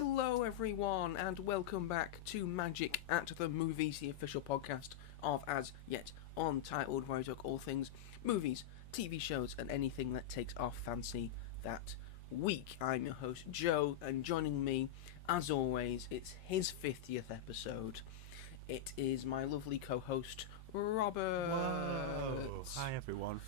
Hello everyone and welcome back to Magic at the Movies, the official podcast of As Yet Untitled, where I talk all things movies, TV shows and anything that takes our fancy that week. I'm your host Joe, and joining me as always, it's his 50th episode. It is my lovely co-host Robert. Whoa. Hi everyone,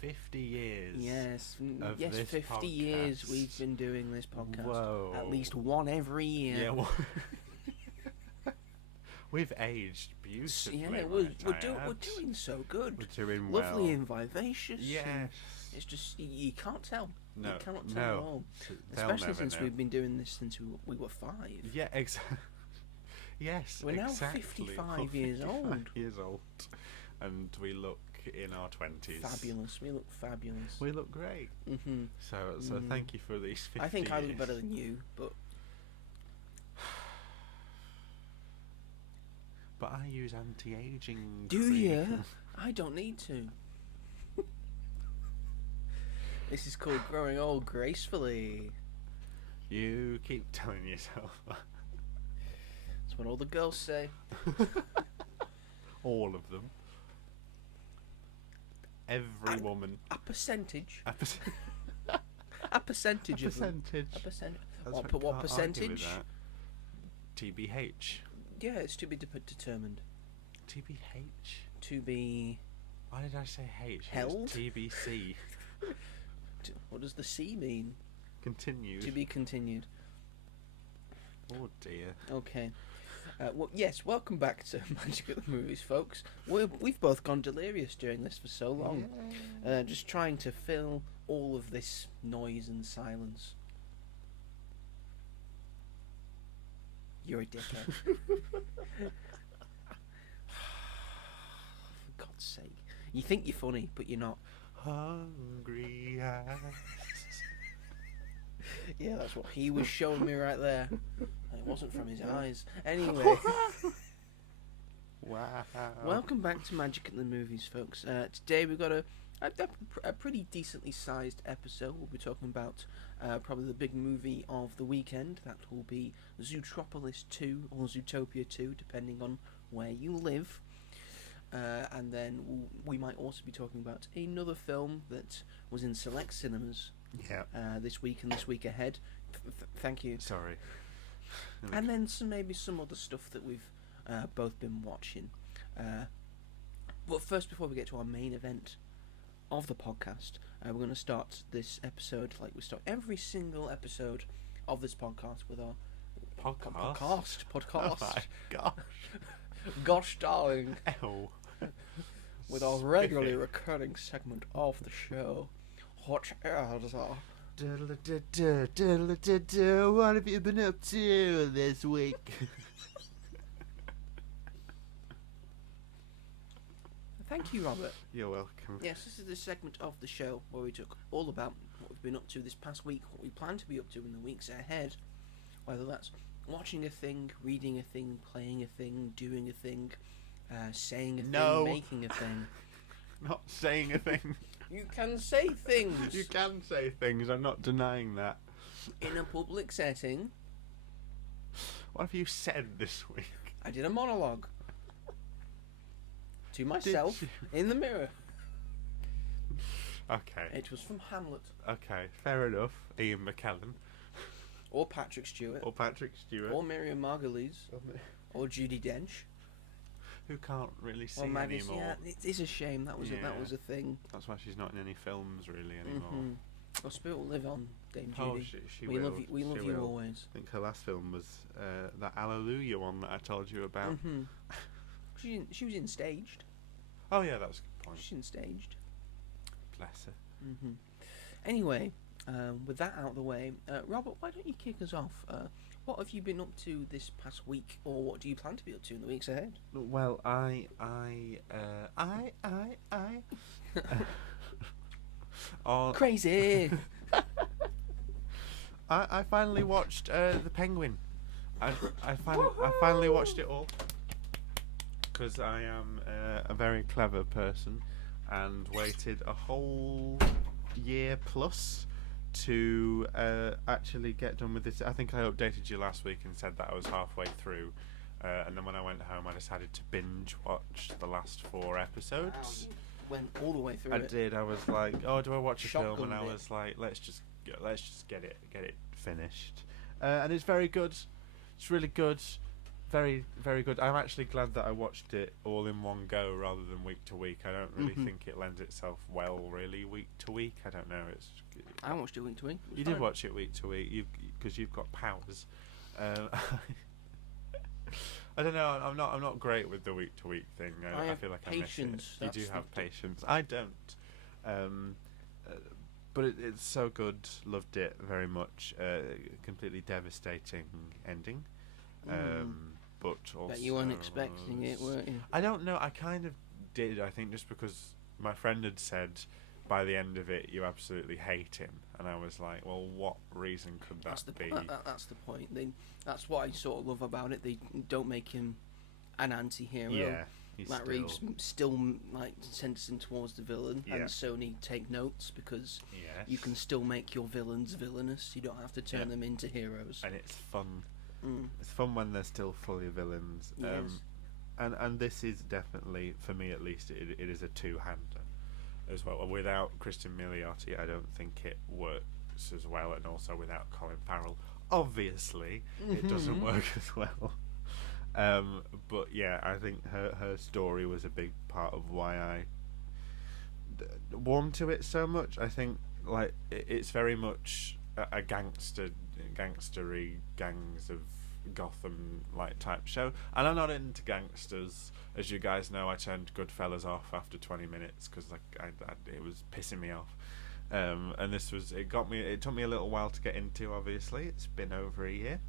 50 years. Yes, of yes, this 50 podcast. years we've been doing this podcast. Whoa. At least one every year. Yeah, well, we've aged beautifully. Yeah, we're doing so good. We're doing well. Lovely and vivacious. Yes. And it's just, you can't tell. No, you cannot tell at all. They'll Especially never since know. we've been doing this since we were 5. Yeah, exactly. Yes, We're now exactly. 55 years old. 55 years old. And we look in our 20s. Fabulous. We look fabulous. We look great. Mm-hmm. So thank you for these 50 I think I look years. better than you, but... But I use anti-aging Do cream. you? I don't need to. This is called growing old gracefully. You keep telling yourself that. That's what all the girls say. All of them. Every woman. A percentage. A percentage. A percentage A of them. percentage. A percent. That's What you can't argue percentage? with that. TBH. Yeah, it's to be determined. TBH. To be... Why did I say H? Held? It's TBC. What does the C mean? Continued. To be continued. Oh dear. Okay. Well, yes, welcome back to Magic at the Movies, folks. We've both gone delirious during this for so long. Just trying to fill all of this noise and silence. You're a dickhead. For God's sake. You think you're funny, but you're not. Hungry eyes. Yeah, that's what he was showing me right there. It wasn't from his eyes. Anyway. Wow. Welcome back to Magic at the Movies, folks. Today we've got a pretty decently sized episode. We'll be talking about probably the big movie of the weekend. That will be Zootropolis 2 or Zootopia 2, depending on where you live. And then we might also be talking about another film that was in select cinemas this week and this week ahead. Thank you. Sorry. And then maybe some other stuff that we've both been watching. But first, before we get to our main event of the podcast, we're going to start this episode like we start every single episode of this podcast with our podcast. Oh my gosh. Gosh darling. Ew. With our regularly recurring segment of the show. What else are... What have you been up to this week? Thank you, Robert. You're welcome. Yes, this is the segment of the show where we talk all about what we've been up to this past week, what we plan to be up to in the weeks ahead, whether that's watching a thing, reading a thing, playing a thing, doing a thing, saying a thing, making a thing. Not saying a thing. You can say things. You can say things, I'm not denying that. In a public setting. What have you said this week? I did a monologue. To myself, in the mirror. Okay. It was from Hamlet. Okay, fair enough. Ian McKellen. Or Patrick Stewart. Or Patrick Stewart. Or Miriam Margolyes. Or Judi Dench. Who can't really see Maggie, anymore. yeah, it is a shame. That was a thing. That's why she's not in any films really anymore. Mm-hmm. Well, spirit will live on, Dame Oh, Judy. she we will. love you. We love She you will. always. I think her last film was that Alleluia one that I told you about. Mm-hmm. She was in staged. Oh yeah, that was a good point. She's in staged. Bless her. Mm-hmm. Anyway, with that out of the way, Robert, why don't you kick us off? What have you been up to this past week, or what do you plan to be up to in the weeks ahead? Well, I Crazy. I finally watched The Penguin. I finally watched it all because I am a very clever person and waited a whole year plus to actually get done with this. I think I updated you last week and said that I was halfway through, and then when I went home, I decided to binge watch the last 4 episodes. Wow, you went all the way through I it. did. I was like, "Oh, do I watch a film?" And I Shotgunned it. was like, "Let's just get it finished." And it's very good. It's really good. Very, very good. I'm actually glad that I watched it all in one go rather than week to week. I don't really think it lends itself well, really, week to week. I don't know. I watched it week to week. You did watch it week to week, because you've got powers. I don't know. I'm not great with the week to week thing. I feel like patience. I miss it. You do have patience. I don't. But it's so good. Loved it very much. Completely devastating ending. But also, Bet you weren't expecting it, were you? I don't know. I kind of did. I think just because my friend had said by the end of it you absolutely hate him, and I was like, well, what reason could that be? That's the point. That's what I sort of love about it. They don't make him an anti-hero. Yeah, Matt Reeves still like sentencing towards the villain, and Sony take notes because you can still make your villains villainous. You don't have to turn them into heroes. And it's fun. It's fun when they're still fully villains. Yes. And this is definitely, for me at least, it is a two-hander as well. Without Kristen Milioti, I don't think it works as well, and also without Colin Farrell, obviously, it doesn't work as well. But yeah, I think her story was a big part of why I warmed to it so much. I think like it's very much a gangstery gangs of Gotham like type show, and I'm not into gangsters, as you guys know. I turned Goodfellas off after 20 minutes because it was pissing me off. And this was it took me a little while to get into. Obviously, it's been over a year.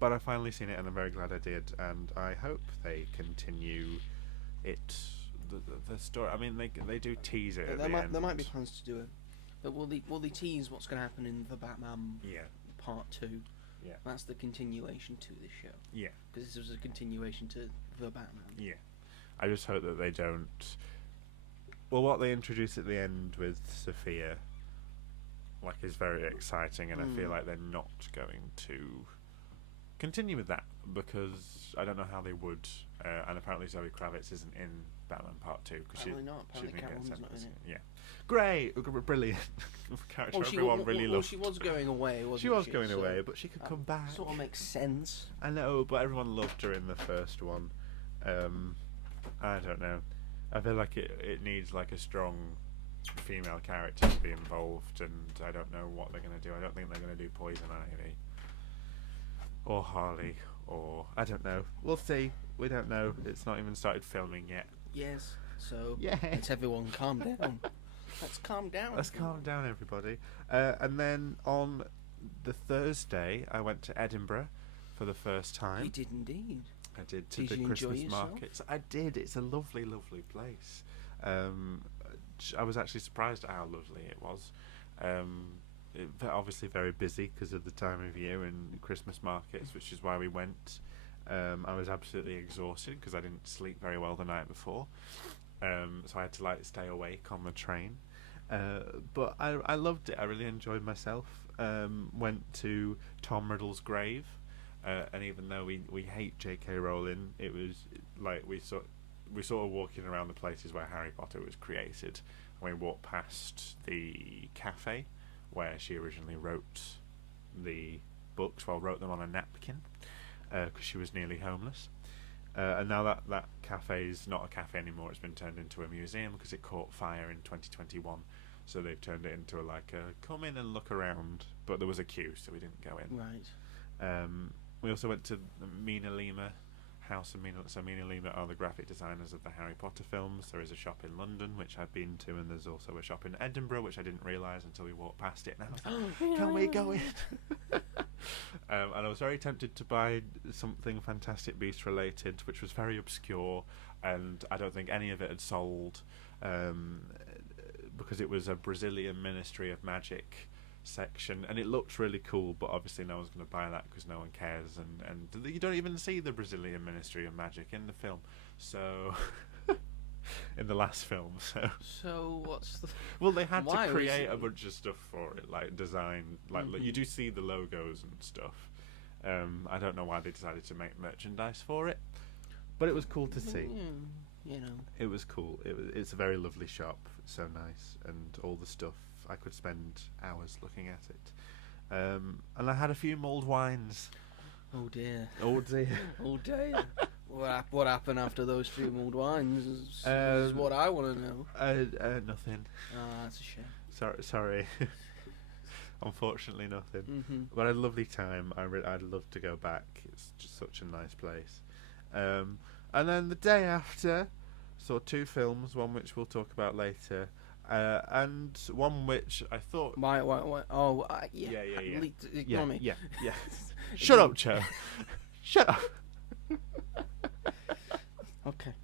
But I finally seen it, and I'm very glad I did. And I hope they continue it. The story. I mean, they do tease it. There might be plans to do it, but will they tease what's going to happen in the Batman Part 2? Yeah, that's the continuation to this show. Yeah, because this was a continuation to the Batman. Yeah, I just hope that they don't. Well, what they introduce at the end with Sophia, like, is very exciting, and I feel like they're not going to continue with that because I don't know how they would. And apparently Zoe Kravitz isn't in Batman Part 2 because she didn't get Catwoman's not in it. Yeah, great, brilliant character. Everyone really loved. She was going away, wasn't she? She was going away, but she could come back. Sort of makes sense. I know, but everyone loved her in the first one. I don't know. I feel like it needs like a strong female character to be involved, and I don't know what they're going to do. I don't think they're going to do Poison Ivy or Harley, or I don't know. We'll see. We don't know. It's not even started filming yet. Yes. So let's everyone calm down. Let's calm down. Let's calm down, everybody. And then on the Thursday, I went to Edinburgh for the first time. You did indeed. I did, to the Christmas markets. I did. It's a lovely, lovely place. I was actually surprised at how lovely it was. Obviously very busy because of the time of year and Christmas markets, which is why we went. I was absolutely exhausted because I didn't sleep very well the night before. So I had to stay awake on the train. But I loved it. I really enjoyed myself. Went to Tom Riddle's grave. And even though we hate J.K. Rowling, it was like we sort of walking around the places where Harry Potter was created. And we walked past the cafe where she originally wrote the books. Well, wrote them on a napkin because she was nearly homeless. And now that cafe is not a cafe anymore. It's been turned into a museum because it caught fire in 2021. So they've turned it into a come in and look around. But there was a queue, so we didn't go in. Right. We also went to the Mina Lima house of Mina. So Mina Lima are the graphic designers of the Harry Potter films. There is a shop in London, which I've been to, and there's also a shop in Edinburgh, which I didn't realise until we walked past it. And I was like, can we go in? And I was very tempted to buy something Fantastic Beasts related, which was very obscure, and I don't think any of it had sold because it was a Brazilian Ministry of Magic section, and it looked really cool, but obviously no one's going to buy that because no one cares, and you don't even see the Brazilian Ministry of Magic in the film, so in the last film. So what's the? Well, they had Why to was create it- a bunch of stuff for it, like design. Like you do see the logos and stuff. I don't know why they decided to make merchandise for it, but it was cool to see. You know. It was cool. It's a very lovely shop. It's so nice, and all the stuff. I could spend hours looking at it. And I had a few mulled wines. Oh dear. Oh dear. Oh dear. What happened after those few mulled wines is what I want to know. Nothing. Ah, that's a shame. Sorry. Unfortunately, nothing. Mm-hmm. But I had a lovely time. I'd love to go back. It's just such a nice place. And then the day after, saw two films. One which we'll talk about later, and one which I thought. Why? Oh, yeah. Yeah. Ignore me. Yeah. Shut up, Joe. Shut up. Okay.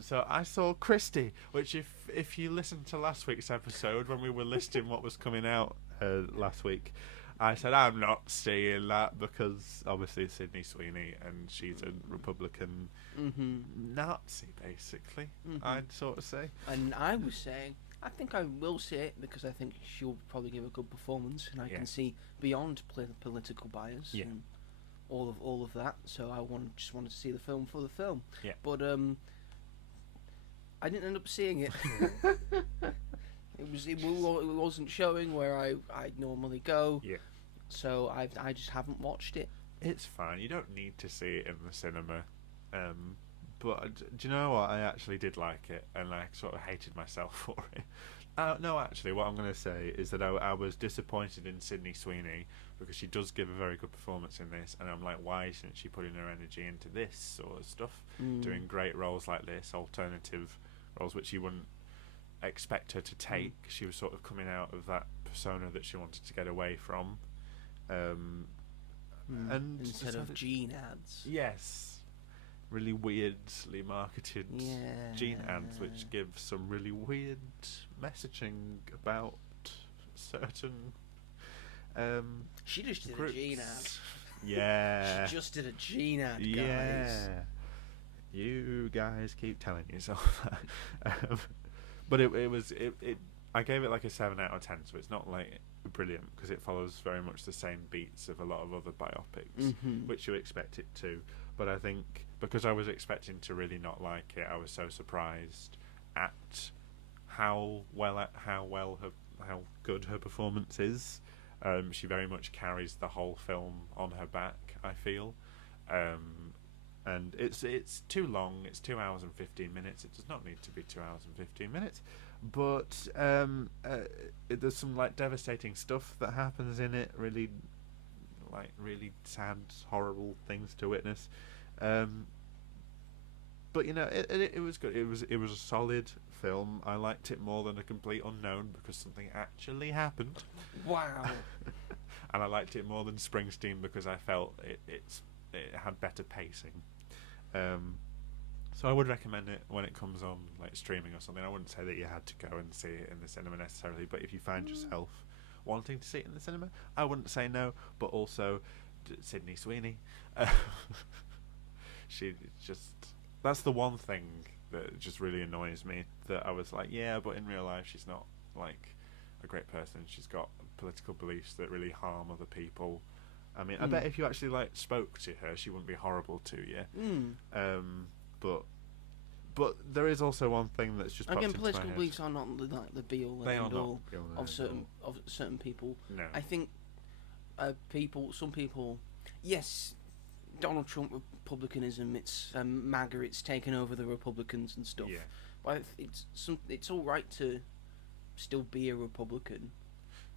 So I saw Christy, which if you listened to last week's episode when we were listing what was coming out last week, I said I'm not seeing that because obviously it's Sydney Sweeney and she's a Republican Nazi, basically. I'd sort of say. And I was saying, I think I will see it because I think she'll probably give a good performance, and I can see beyond political bias and all of that. So I just wanted to see the film for the film. Yeah. But I didn't end up seeing it. It wasn't showing where I normally go. Yeah. So I just haven't watched it. It's fine. You don't need to see it in the cinema. But do you know what? I actually did like it, and I sort of hated myself for it. No, actually, what I'm going to say is that I was disappointed in Sydney Sweeney because she does give a very good performance in this, and I'm like, why isn't she putting her energy into this sort of stuff? Doing great roles like this, alternative roles which you wouldn't expect her to take. She was sort of coming out of that persona that she wanted to get away from. And instead of Gene ads. Yes. Really weirdly marketed Gene ads which give some really weird messaging about certain she just did groups. a Gene ad. Yeah. She just did a Gene ad, guys. Yeah. You guys keep telling yourself that. But I gave it like a 7 out of 10, so it's not like brilliant because it follows very much the same beats of a lot of other biopics, which you expect it to. But I think because I was expecting to really not like it, I was so surprised at how good her performance is. She very much carries the whole film on her back, I feel. And it's too long. It's 2 hours and 15 minutes. It does not need to be 2 hours and 15 minutes. But there's some like devastating stuff that happens in it. Really sad, horrible things to witness. But you know, it was good. It was a solid film. I liked it more than A Complete Unknown because something actually happened. Wow. And I liked it more than Springsteen because I felt it had better pacing. So I would recommend it when it comes on like streaming or something. I wouldn't say that you had to go and see it in the cinema necessarily, but if you find yourself wanting to see it in the cinema, I wouldn't say no. But also Sydney Sweeney, she just, that's the one thing that just really annoys me, that I was like, yeah, but in real life she's not like a great person. She's got political beliefs that really harm other people. I mean, I bet if you actually like spoke to her, she wouldn't be horrible to you. But there is also one thing that's just again, popped into political my head. beliefs are not like the be all and end all of certain people. No. I think some people, yes, Donald Trump republicanism. It's MAGA. It's taken over the Republicans and stuff. Yeah. But it's all right to still be a Republican.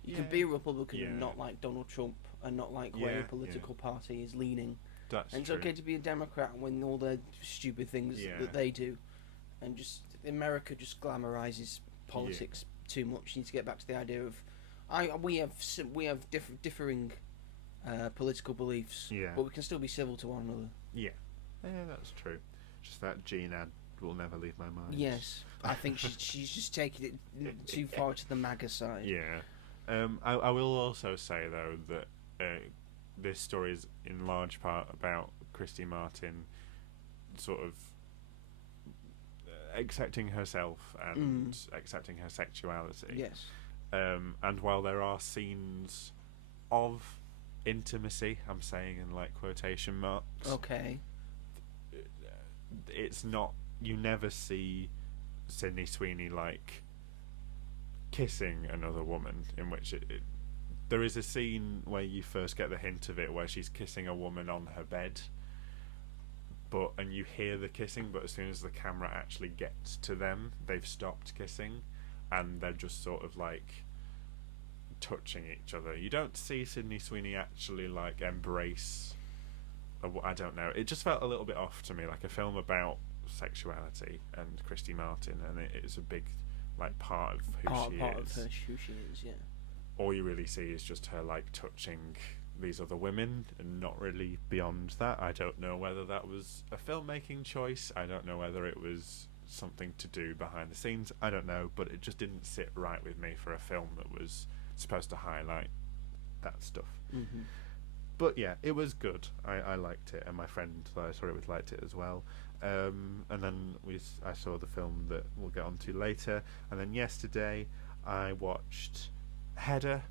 You can be a Republican and not like Donald Trump and not like where a political party is leaning. That's and it's true. okay to be a Democrat when all the stupid things that they do. And just America just glamorizes politics too much. You need to get back to the idea of we have differing political beliefs, but we can still be civil to one another. Yeah, that's true. Just that Gene ad will never leave my mind. Yes, I think she's just taking it too far to the MAGA side. Yeah. I will also say though that this story is in large part about Christy Martin sort of accepting herself and accepting her sexuality. Yes. And while there are scenes of intimacy, I'm saying in like quotation marks. Okay. It's not. You never see Sydney Sweeney like kissing another woman. In which there is a scene where you first get the hint of it, where she's kissing a woman on her bed. And you hear the kissing, but as soon as the camera actually gets to them, they've stopped kissing, and they're just sort of like touching each other. You don't see Sydney Sweeney actually like embrace. I don't know. It just felt a little bit off to me, like a film about sexuality and Christy Martin, and it's a big like part of who she is. Yeah. All you really see is just her like touching these other women, and not really beyond that. I don't know whether that was a filmmaking choice. I don't know whether it was something to do behind the scenes. I don't know, but it just didn't sit right with me for a film that was supposed to highlight that stuff. Mm-hmm. But yeah, it was good. I liked it, and my friend that I saw it with liked it as well. And then I saw the film that we'll get onto later, and then yesterday I watched Hedda,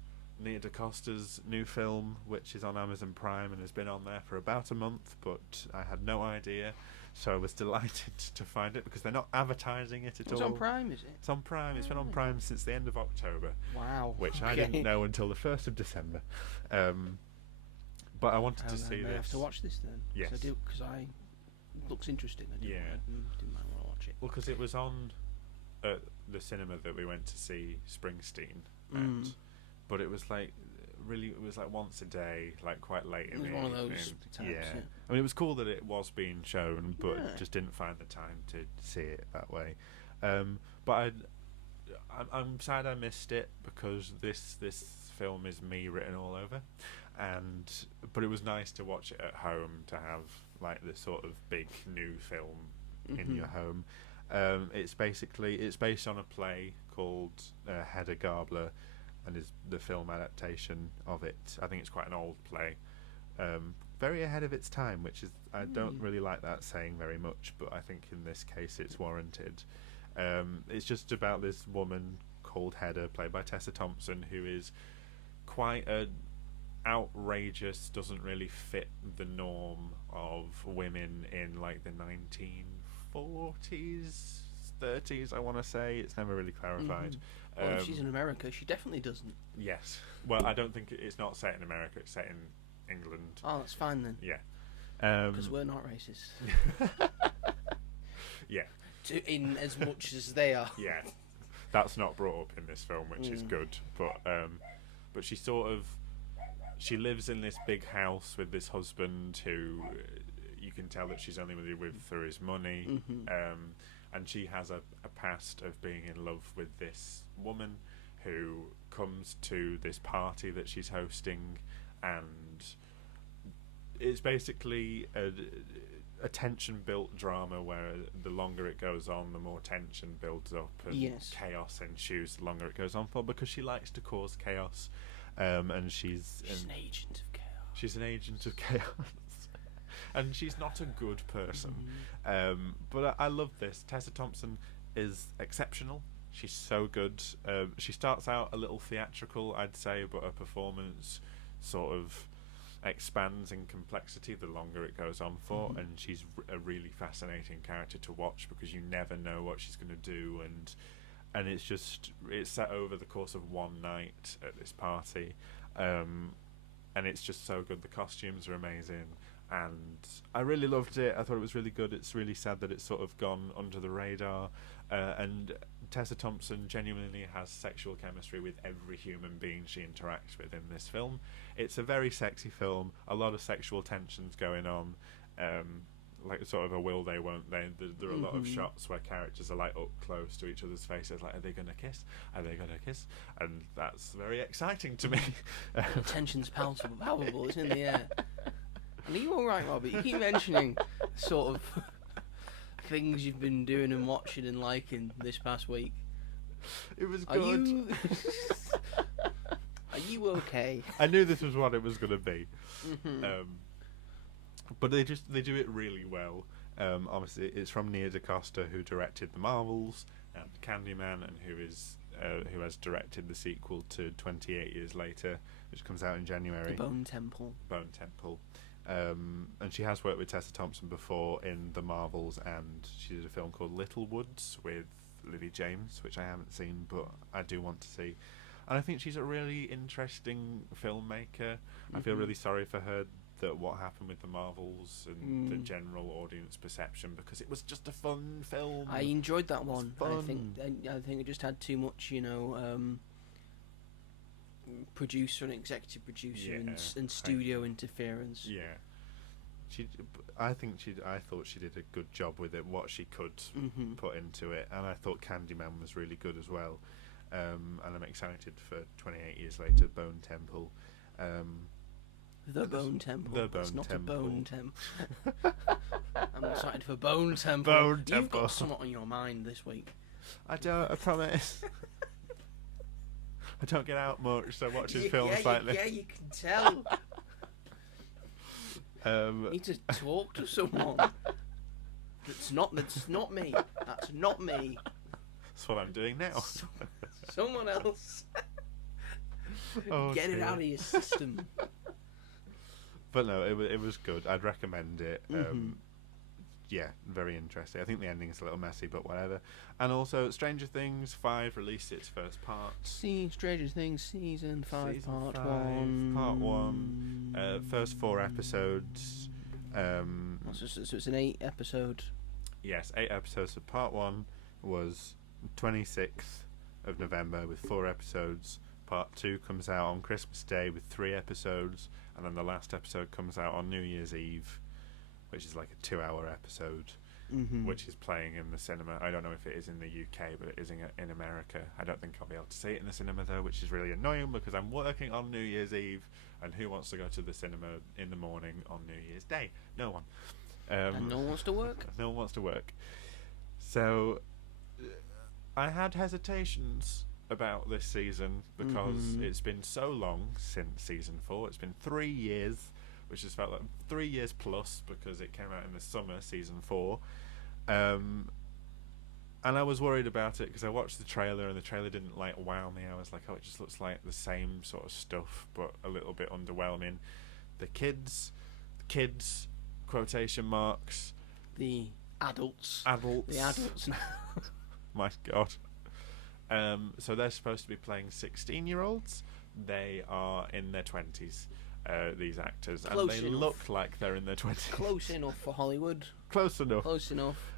Nia DaCosta's new film, which is on Amazon Prime and has been on there for about a month, but I had no idea, so I was delighted to find it because they're not advertising it at all. It's on Prime, is it? It's on Prime. It's been on Prime since the end of October. Wow. Which I didn't know until the 1st of December. But I wanted to see this. I have to watch this then. Yes. Because it looks interesting. I didn't might want to watch it. Well, because it was on at the cinema that we went to see Springsteen at. But it was like once a day, like quite late in the evening. It was one of those times, yeah. I mean, it was cool that it was being shown, but just didn't find the time to see it that way. But I'm sad I missed it, because this film is me written all over, but it was nice to watch it at home, to have like this sort of big new film in your home. It's based on a play called Hedda Gabler, and is the film adaptation of it. I think it's quite an old play, very ahead of its time, which is, I don't really like that saying very much, but I think in this case it's warranted. It's just about this woman called Hedda, played by Tessa Thompson, who is quite outrageous, doesn't really fit the norm of women in like the 1940s, 30s, I want to say. It's never really clarified. Well, if she's in America, she definitely doesn't. Yes. Well, I don't think it's not set in America. It's set in England. Oh, that's fine then. Yeah. Because we're not racist. Yeah. In as much as they are. Yeah. That's not brought up in this film, which is good. But she lives in this big house with this husband who you can tell that she's only really with for his money. And she has a past of being in love with this woman who comes to this party that she's hosting, and it's basically a tension-built drama where the longer it goes on, the more tension builds up, and chaos ensues the longer it goes on for, because she likes to cause chaos, and she's an agent of chaos. She's an agent of chaos. And she's not a good person. But I love this. Tessa Thompson is exceptional. She's so good. She starts out a little theatrical, I'd say, but her performance sort of expands in complexity the longer it goes on for, and she's a really fascinating character to watch, because you never know what she's going to do, and it's set over the course of one night at this party, and it's just so good. The costumes are amazing, and I really loved it. I thought it was really good. It's really sad that it's sort of gone under the radar, and Tessa Thompson genuinely has sexual chemistry with every human being she interacts with in this film. It's a very sexy film, a lot of sexual tensions going on, like sort of a will they, won't they. There are a lot of shots where characters are like up close to each other's faces, like, are they going to kiss? Are they going to kiss? And that's very exciting to me. The tension's palpable, it's in the air. And are you alright, Robert? You keep mentioning sort of things you've been doing and watching and liking this past week. It was good. Are you okay? I knew this was what it was going to be. But they do it really well. Obviously, it's from Nia DaCosta, who directed The Marvels and Candyman, and who has directed the sequel to 28 Years Later, which comes out in January. The Bone Temple. Bone Temple. And she has worked with Tessa Thompson before in The Marvels, and she did a film called Little Woods with Lily James, which I haven't seen, but I do want to see. And I think she's a really interesting filmmaker. I feel really sorry for her that what happened with The Marvels and the general audience perception, because it was just a fun film. I enjoyed that one. Fun. I think it just had too much, producer and executive producer and studio interference. Yeah. I thought she did a good job with it, what she could put into it, and I thought Candyman was really good as well. And I'm excited for 28 Years Later, Bone Temple. The Bone Temple. It's not a Bone Temple. I'm excited for Bone Temple. Bone Temple. You've got something on your mind this week. I don't, I promise. I don't get out much, so watching films like this. Yeah, you can tell. You need to talk to someone. That's not me. That's not me. That's what I'm doing now. Someone else. Oh, get it out of your system. But no, it was good. I'd recommend it. Yeah, very interesting. I think the ending's a little messy, but whatever. And also, Stranger Things 5 released its first part. Stranger Things Season 5, Part 1. Part 1. First 4 episodes. So it's an 8-episode. Yes, 8 episodes. So Part 1 was 26th of November with 4 episodes. Part 2 comes out on Christmas Day with 3 episodes. And then the last episode comes out on New Year's Eve, which is like a 2-hour episode, which is playing in the cinema. I don't know if it is in the UK, but it is in America. I don't think I'll be able to see it in the cinema, though, which is really annoying because I'm working on New Year's Eve, and who wants to go to the cinema in the morning on New Year's Day? No one. And no one wants to work? No one wants to work. So I had hesitations about this season because it's been so long since season 4. It's been 3 years, which has felt like 3 years plus because it came out in the summer, season 4. And I was worried about it because I watched the trailer and the trailer didn't like wow me. I was like, oh, it just looks like the same sort of stuff, but a little bit underwhelming. The kids, quotation marks. The adults. The adults now. My God. So they're supposed to be playing 16-year-olds. They are in their 20s, these actors. Close and they enough. look like they're in their 20s. Close enough for Hollywood. Close enough.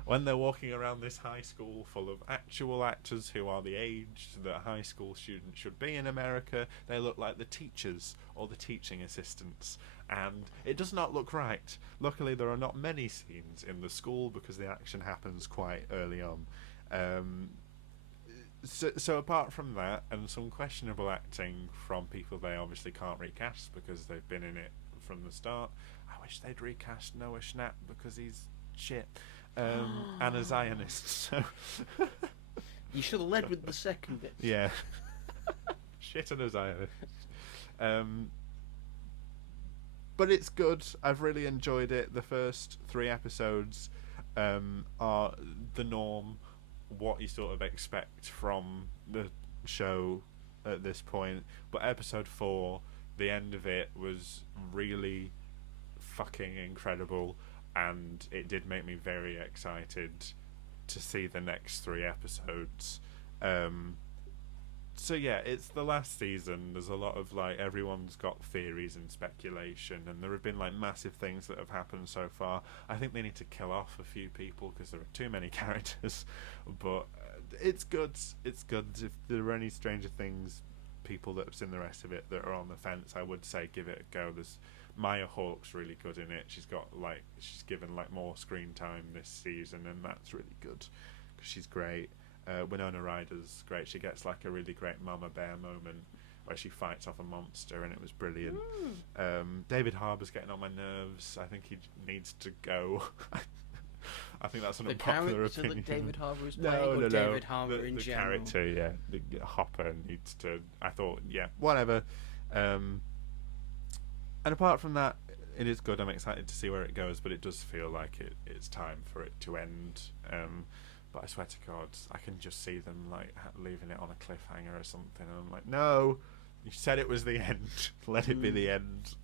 When they're walking around this high school full of actual actors who are the age that a high school student should be in America, they look like the teachers or the teaching assistants. And it does not look right. Luckily, there are not many scenes in the school because the action happens quite early on. So apart from that, and some questionable acting from people they obviously can't recast because they've been in it from the start. I wish they'd recast Noah Schnapp because he's shit. And a Zionist. So you should have led with the second bit. Yeah. Shit and a Zionist. But it's good. I've really enjoyed it. The first 3 episodes are the norm, what you sort of expect from the show at this point. But episode 4, the end of it was really fucking incredible, and it did make me very excited to see the next 3 episodes. So yeah, it's the last season. There's a lot of like, everyone's got theories and speculation, and there have been like massive things that have happened so far. I think they need to kill off a few people because there are too many characters, but it's good. It's good. If there are any Stranger Things people that have seen the rest of it that are on the fence, I would say give it a go. There's Maya Hawke's really good in it. She's given like more screen time this season, and that's really good because she's great. Winona Ryder's great. She gets like a really great Mama Bear moment where she fights off a monster, and it was brilliant. David Harbour's getting on my nerves. I think he needs to go. I think that's an unpopular opinion. That David Harbour is playing, David Harbour in the general? Character, yeah. The Hopper needs to. I thought, yeah, whatever. And apart from that, it is good. I'm excited to see where it goes, but it does feel like it's time for it to end. But I swear to God, I can just see them like leaving it on a cliffhanger or something, and I'm like, no, you said it was the end. Let it be the end.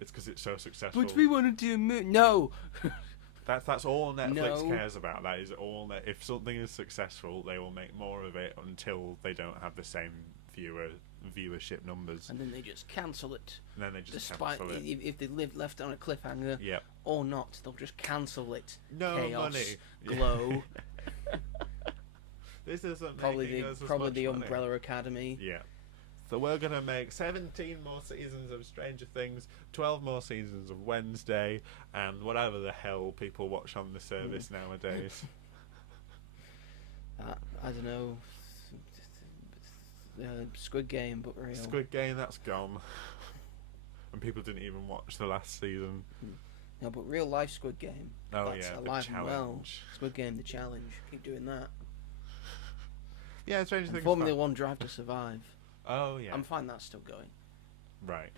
It's because it's so successful. But we want to do no. That's all Netflix No. cares about. That is all. If something is successful, they will make more of it until they don't have the same viewership numbers. And then they just cancel it. And then they just Despite cancel it. if they left on a cliffhanger Yep. or not, they'll just cancel it. No Chaos, money. Glow, This isn't probably making us as the much money. Umbrella Academy. Yeah. So we're going to make 17 more seasons of Stranger Things, 12 more seasons of Wednesday, and whatever the hell people watch on the service nowadays. I don't know. Squid Game, but real. Squid Game, that's gone. And people didn't even watch the last season. No, but real life Squid Game. Oh, That's yeah, the alive and well. challenge. Squid Game, the challenge. Keep doing that. Yeah, Stranger And Things. Formula One Drive to Survive. Oh, yeah. I'm fine that's still going. Right.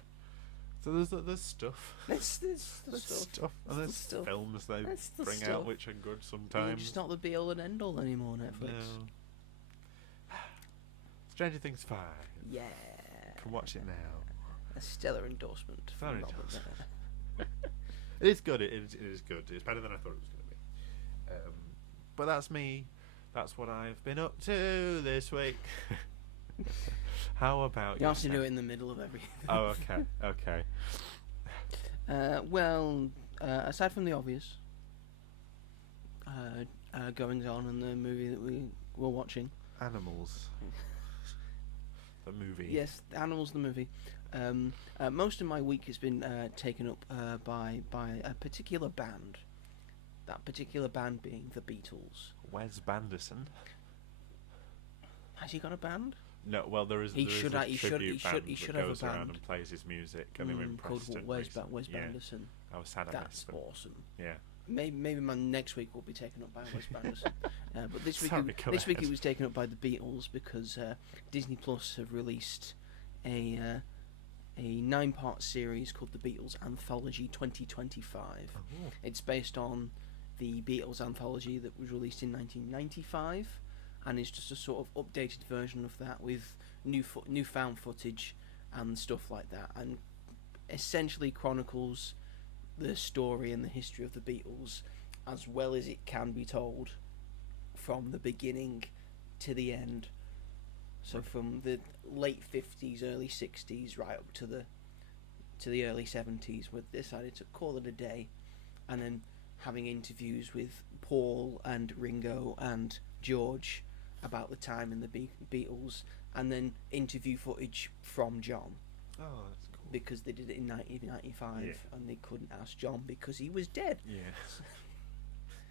So there's stuff. There's There's stuff. And there's stuff. films they That's the bring stuff. out which are good You're sometimes. just not the be all and end all anymore, Netflix. No. Stranger Things 5. Yeah. Can watch it now. A stellar endorsement. Stellar from Robert endorsement. there. It is good. It is good. It's better than I thought it was going to be. But that's me. That's what I've been up to this week. How about You have to Sam? do it in the middle of everything. Oh, okay. Okay. Aside from the obvious goings on in the movie that we were watching. Animals. The movie. Yes, Animals the movie. Most of my week has been taken up by a particular band. That particular band being the Beatles. Wes Banderson. Has he got a band? No, well there is. He there is should a ha- he should- tribute he should- band he should that have a goes around band. and plays his music, and they were in Called Preston Wes recently. Yeah. Banderson. I was sad I That's missed them. awesome. Yeah. Maybe my next week will be taken up by Wes Banderson. But this week, Sorry, go this week ahead. it was taken up by the Beatles because Disney Plus have released a 9-part series called the Beatles Anthology 2025. Oh. It's based on the Beatles Anthology that was released in 1995, and it's just a sort of updated version of that with newfound footage and stuff like that, and essentially chronicles the story and the history of the Beatles as well as it can be told from the beginning to the end. So from the late 50s, early 60s, right up to the early 70s, we decided to call it a day, and then having interviews with Paul and Ringo and George about the time in the Beatles, and then interview footage from John. Oh, that's cool. Because they did it in 1995, Yeah. and they couldn't ask John because he was dead. Yes.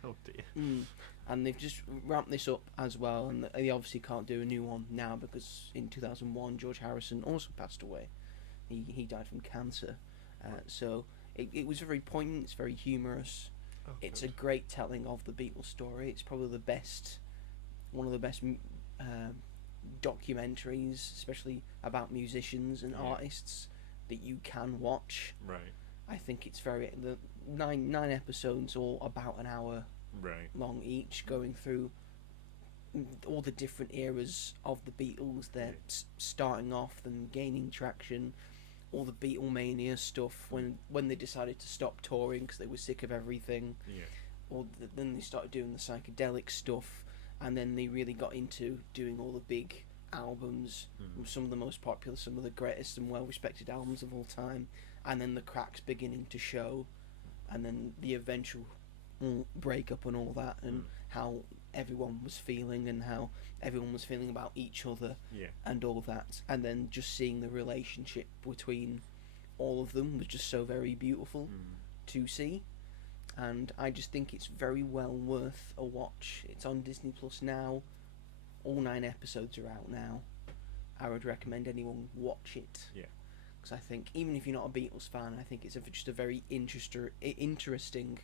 Oh dear. And they've just ramped this up as well, and they obviously can't do a new one now because in 2001 George Harrison also passed away. He died from cancer. So it was very poignant, it's very humorous. Oh, It's good. a great telling of the Beatles story. It's probably one of the best documentaries, especially about musicians and artists, that you can watch. Right. I think it's the nine episodes, all about an hour Right. long each, going through all the different eras of the Beatles. They're starting off and gaining traction, all the Beatlemania stuff when they decided to stop touring because they were sick of everything, Yeah. then they started doing the psychedelic stuff, and then they really got into doing all the big albums, some of the most popular, some of the greatest and well respected albums of all time, and then the cracks beginning to show, and then the eventual breakup and all that, and how everyone was feeling and how everyone was feeling about each other, Yeah. and all that, and then just seeing the relationship between all of them was just so very beautiful to see. And I just think it's very well worth a watch. It's on Disney Plus now. All 9 episodes are out now. I would recommend anyone watch it. Yeah. Because I think even if you're not a Beatles fan, I think it's just a very interesting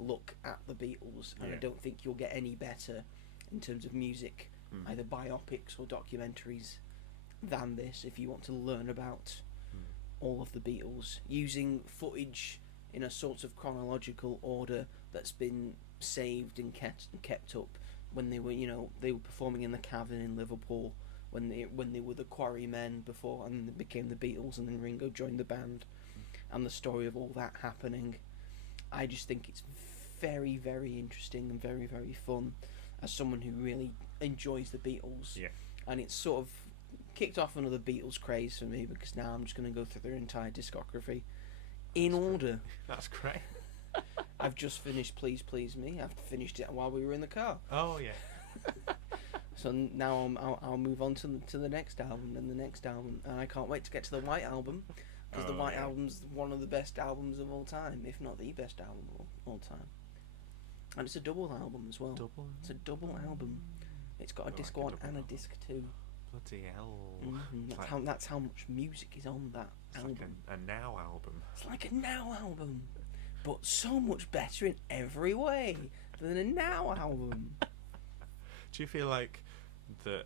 look at the Beatles, and I Yeah. don't think you'll get any better in terms of music, either biopics or documentaries, than this if you want to learn about all of the Beatles using footage in a sort of chronological order that's been saved and kept up. When they were, they were performing in the Cavern in Liverpool, when they were the Quarrymen before, and they became the Beatles, and then Ringo joined the band, and the story of all that happening. I just think it's very, very interesting and very, very fun, as someone who really enjoys the Beatles. Yeah. And it's sort of kicked off another Beatles craze for me, because now I'm just going to go through their entire discography in order. That's great. I've just finished Please Please Me. I've finished it while we were in the car. Oh yeah. So now I'll move on to the next album and the next album, and I can't wait to get to the White Album, because the White Album's one of the best albums of all time, if not the best album of all time. And it's a double album as well. It's a double album. It's got a disc 1 and a disc 2. Bloody hell. Mm-hmm. That's how much music is on that album. Like a Now album. It's like a Now album, but so much better in every way than a Now album. Do you feel like the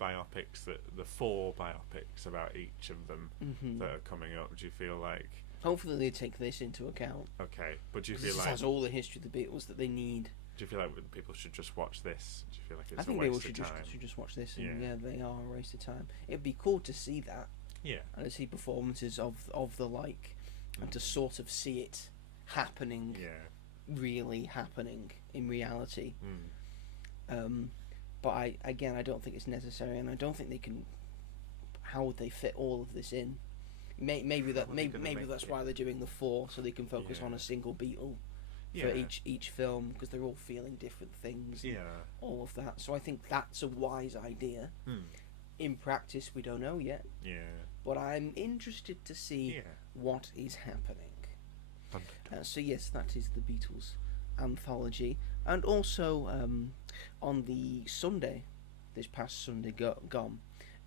biopics, the 4 biopics about each of them that are coming up, do you feel like... Hopefully they take this into account. Okay, but do you feel this like... has all the history of the Beatles that they need. Do you feel like people should just watch this? Do you feel like it's I think a waste people of time? should just watch this, and yeah, they are a waste of time. It'd be cool to see that. Yeah. And to see performances of the like, and to sort of see it happening, really happening in reality. But I don't think it's necessary, and I don't think they can. How would they fit all of this in? Maybe that's why they're doing the 4, so they can focus on a single Beatle for each film, because they're all feeling different things. And all of that. So I think that's a wise idea. In practice, we don't know yet. Yeah. But I'm interested to see what is happening. So yes, that is the Beatles Anthology, and also on the Sunday, this past Sunday gone,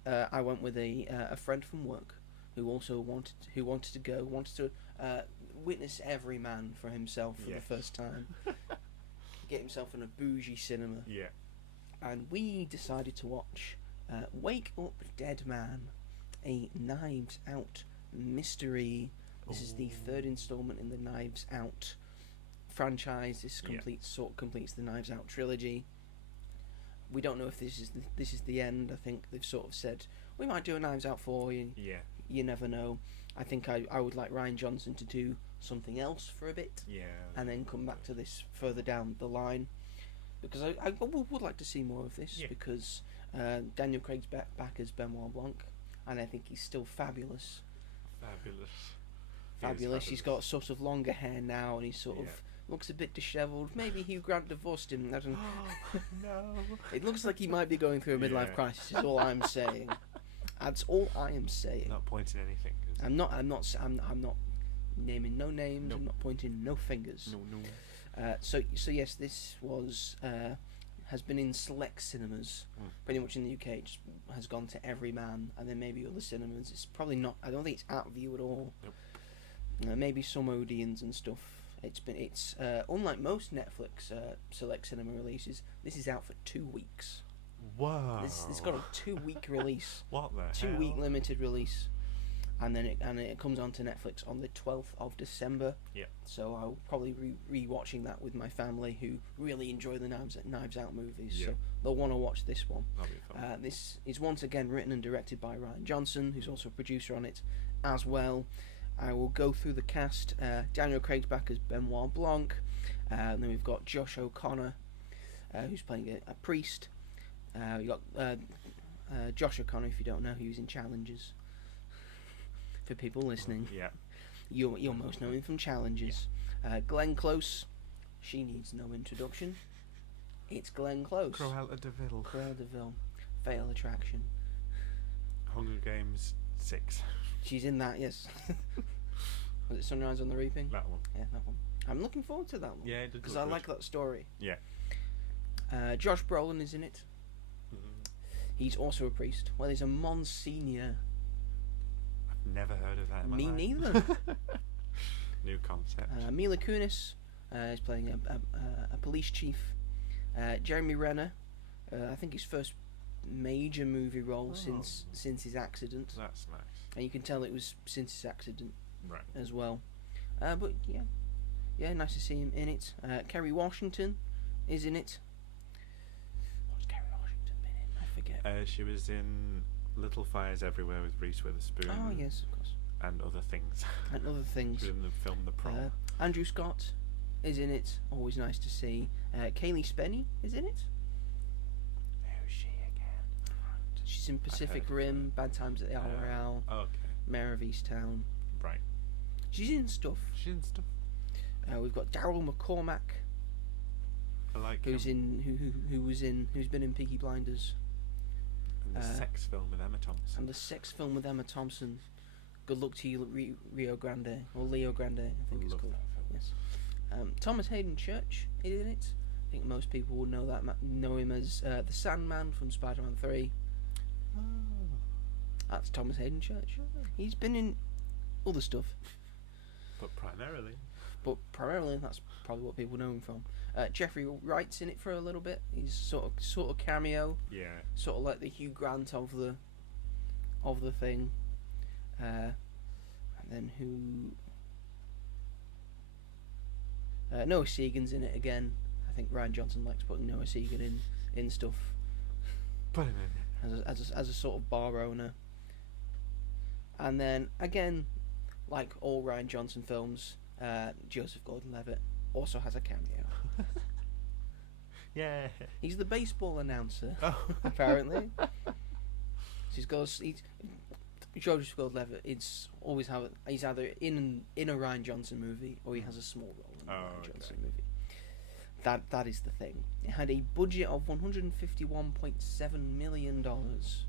I went with a friend from work who also wanted to witness Every Man for himself for the first time, get himself in a bougie cinema. Yeah. And we decided to watch Wake Up Dead Man, a Knives Out mystery. This is the 3rd installment in the Knives Out franchise. This completes the Knives Out trilogy. We don't know if this is the end. I think they've sort of said we might do a Knives Out 4. You never know. I think I would like Rian Johnson to do something else for a bit, and then come back to this further down the line, because I would like to see more of this, because Daniel Craig's back as Benoit Blanc, and I think he's still fabulous. Fabulous. He's got sort of longer hair now, and he sort of looks a bit dishevelled. Maybe Hugh Grant divorced him. I don't know. No. It looks like he might be going through a midlife crisis. Is all I'm saying. That's all I am saying. Not pointing anything. I'm not naming no names. Nope. I'm not pointing no fingers. No. So yes, this has been in select cinemas, pretty much in the UK. It just has gone to Every Man, and then maybe other cinemas. It's probably not. I don't think it's out of view at all. Nope. Maybe some Odeons and stuff. It's unlike most Netflix select cinema releases. This is out for 2 weeks. Wow. It's got a 2-week release. What the 2-week limited release, and then it comes onto Netflix on the 12th of December. Yeah. So I'll probably re-watching that with my family, who really enjoy the Knives Out movies. Yeah. So they'll want to watch this one. That'll be fun. This is once again written and directed by Rian Johnson, who's also a producer on it as well. I will go through the cast. Daniel Craig's back as Benoit Blanc. And then we've got Josh O'Connor, who's playing a priest. You got Josh O'Connor, if you don't know, he was in Challengers. For people listening, you'll most know him from Challengers. Glenn Close, she needs no introduction. It's Glenn Close. Cruella de Vil. Fatal Attraction. Hunger Games 6. She's in that, yes. Was it Sunrise on the Reaping? That one. Yeah, that one. I'm looking forward to that one. Yeah, because I like that story. Yeah. Josh Brolin is in it. He's also a priest. Well, he's a Monsignor. I've never heard of that in my Me life. neither. New concept. Mila Kunis is playing a police chief. Jeremy Renner, I think his first major movie role since his accident. That's nice. And you can tell it was since his accident Right. as well. But yeah, nice to see him in it. Kerry Washington is in it. What's Kerry Washington been in? I forget. She was in Little Fires Everywhere with Reese Witherspoon. Oh yes, of course. And other things. And other things. She was in the film The Prom. Andrew Scott is in it. Always nice to see. Kaylee Spenny is in it. Who's she again? She's in Pacific Rim, Bad Times at the El Royale, Okay. Mayor of Easttown. Right. She's in stuff. She's in stuff. We've got Daryl McCormack, I like who's him. who's been in Peaky Blinders. And the sex film with Emma Thompson. And the sex film with Emma Thompson. Good luck to you, Rio Grande, or Leo Grande, I think it's Love called. that film. Yes. Thomas Hayden Church is in it. I think most people will know him as the Sandman from Spider-Man 3. Oh. That's Thomas Hayden Church. He's been in other stuff, But primarily. that's probably what people know him from. Jeffrey Wright's in it for a little bit. He's sort of cameo. Yeah. Sort of like the Hugh Grant of the thing. And then Noah Segan's in it again. I think Ryan Johnson likes putting Noah Segan in stuff Put him in. as a sort of bar owner. And then again, like all Ryan Johnson films, Joseph Gordon-Levitt also has a cameo. Yeah. He's the baseball announcer, Oh. apparently. So Joseph Gordon-Levitt he's either in a Ryan Johnson movie or he has a small role in a Ryan Johnson movie. That is the thing. It had a budget of $151.7 million.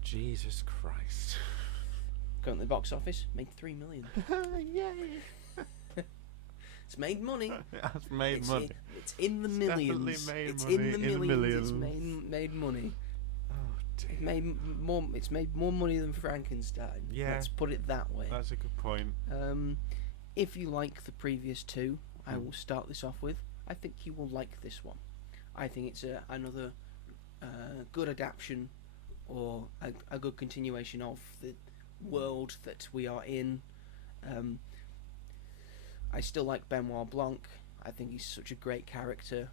Jesus Christ. Currently, the box office made $3 million. Yay. It's made money. It's made money. It's in the millions. It's definitely made money. In the millions. Millions. It's made money. Oh dear. It's made more money than Frankenstein. Yeah. Let's put it that way. That's a good point. If you like the previous two, I will start this off with. I think you will like this one. I think it's another good adaptation or a good continuation of the world that we are in. I still like Benoit Blanc. I think he's such a great character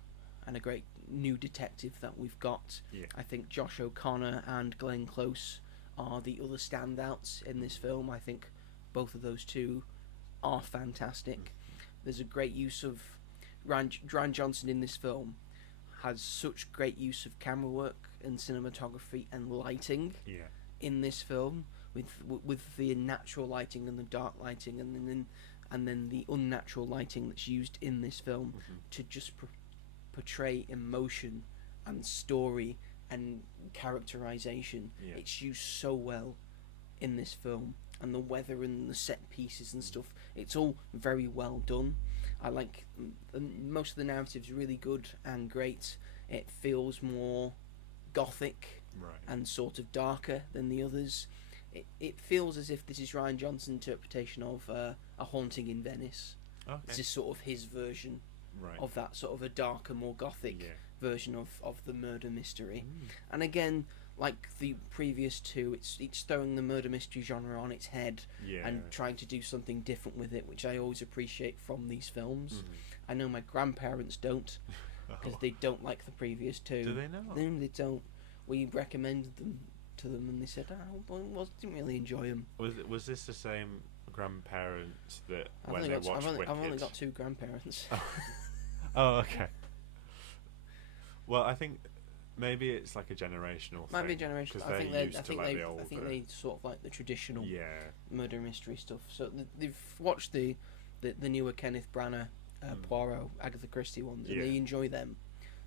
and a great new detective that we've got. Yeah. I think Josh O'Connor and Glenn Close are the other standouts in this film. I think both of those two are fantastic. There's a great use of Ryan Johnson in this film has such great use of camera work and cinematography and lighting in this film with the natural lighting and the dark lighting and then the unnatural lighting that's used in this film to just portray emotion and story and characterization. It's used so well in this film, and the weather and the set pieces and stuff, it's all very well done. I like most of the narrative's really good and great. It feels more gothic and sort of darker than the others. It feels as if this is Ryan Johnson's interpretation of A Haunting in Venice. Okay. This is sort of his version of that sort of a darker, more gothic version of the murder mystery. And again, like the previous two, it's throwing the murder mystery genre on its head and trying to do something different with it, which I always appreciate from these films. I know my grandparents don't, because they don't like the previous two. Do they not? No, they don't. We recommended them to them, and they said, didn't really enjoy them. Was this the same grandparents that I've when only they got, watched Wicked? I've only got two grandparents. Oh, okay. Well, I think maybe it's like a generational Might thing. be a generational. I think they sort of like the traditional murder mystery stuff. So they've watched the newer Kenneth Branagh, Poirot, Agatha Christie ones, and they enjoy them.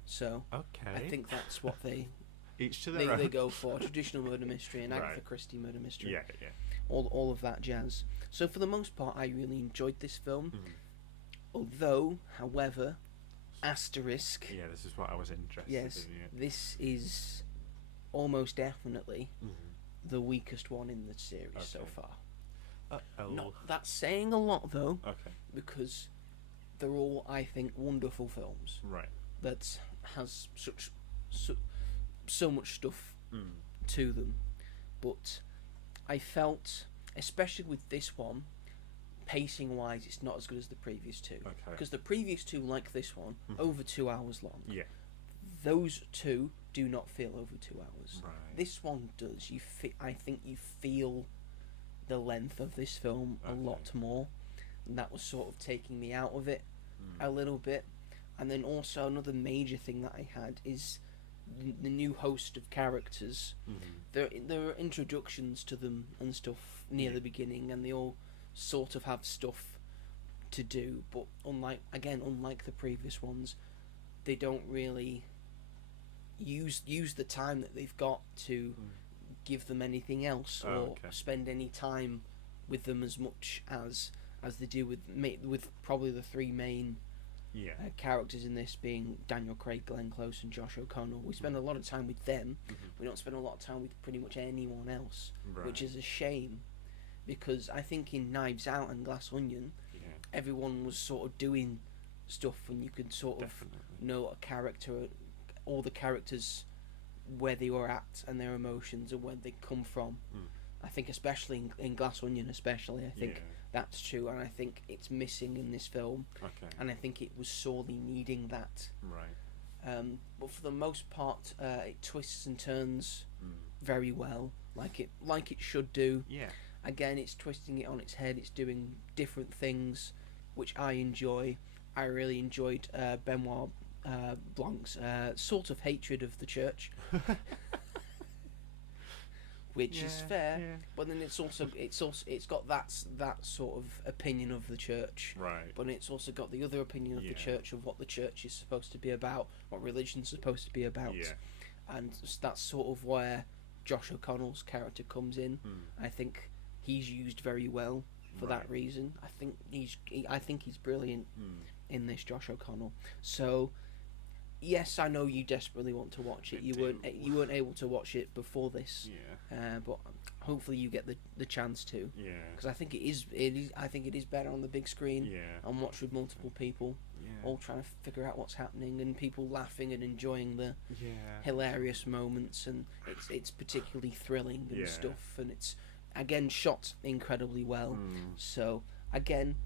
So I think that's what they each to their own. They go for traditional murder mystery and Agatha Christie murder mystery. Yeah. All of that jazz. So for the most part, I really enjoyed this film. Although, however, asterisk. Yeah, this is what I was interested in. Yes, this is almost definitely the weakest one in the series so far. Not that's saying a lot though. Okay. Because they're all, I think, wonderful films. Right. That has so much stuff to them, but I felt, especially with this one, pacing wise, it's not as good as the previous two. Okay. Because the previous two, like this one, over 2 hours long. Yeah. Those two do not feel over 2 hours. Right. This one does. I think you feel the length of this film a lot more, and that was sort of taking me out of it a little bit. And then also another major thing that I had is the new host of characters. There are introductions to them and stuff near the beginning, and they all sort of have stuff to do, but unlike the previous ones, they don't really use the time that they've got to give them anything else or spend any time with them as much as they do with probably the three main characters in this, being Daniel Craig, Glenn Close, and Josh O'Connell. We spend a lot of time with them. We don't spend a lot of time with pretty much anyone else, which is a shame, because I think in Knives Out and Glass Onion, everyone was sort of doing stuff, and you could sort of know a character, all the characters, where they were at and their emotions and where they come from. I think especially in Glass Onion, I think that's true, and I think it's missing in this film. And I think it was sorely needing that. But for the most part, it twists and turns very well, like it should do. Again, it's twisting it on its head. It's doing different things, which I enjoy. I really enjoyed Benoit Blanc's sort of hatred of the church, which is fair. But then it's got that sort of opinion of the church, but it's also got the other opinion of the church, of what the church is supposed to be about, what religion's supposed to be about, and that's sort of where Josh O'Connell's character comes in. I think he's used very well for that reason. I think he's brilliant in this, Josh O'Connell. So yes, I know you desperately want to watch it. You weren't able to watch it before this, but hopefully you get the chance to. Because I think it is better on the big screen and watched with multiple people, all trying to figure out what's happening, and people laughing and enjoying the hilarious moments, and it's particularly thrilling and stuff, and it's again shot incredibly well. So again,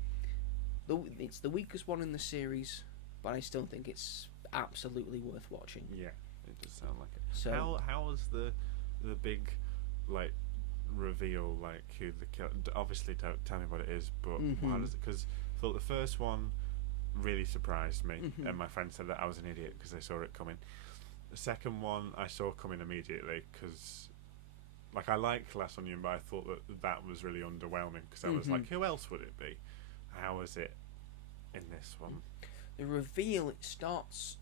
it's the weakest one in the series, but I still think it's absolutely worth watching. It does sound like it. So how was the big like reveal, like who the killer? Obviously, don't tell me what it is, but how does it? Because I thought the first one really surprised me, and my friend said that I was an idiot because they saw it coming. The second one I saw coming immediately, because like I like Glass Onion, but I thought that was really underwhelming, because I was like, who else would it be? How is it in this one? The reveal, it starts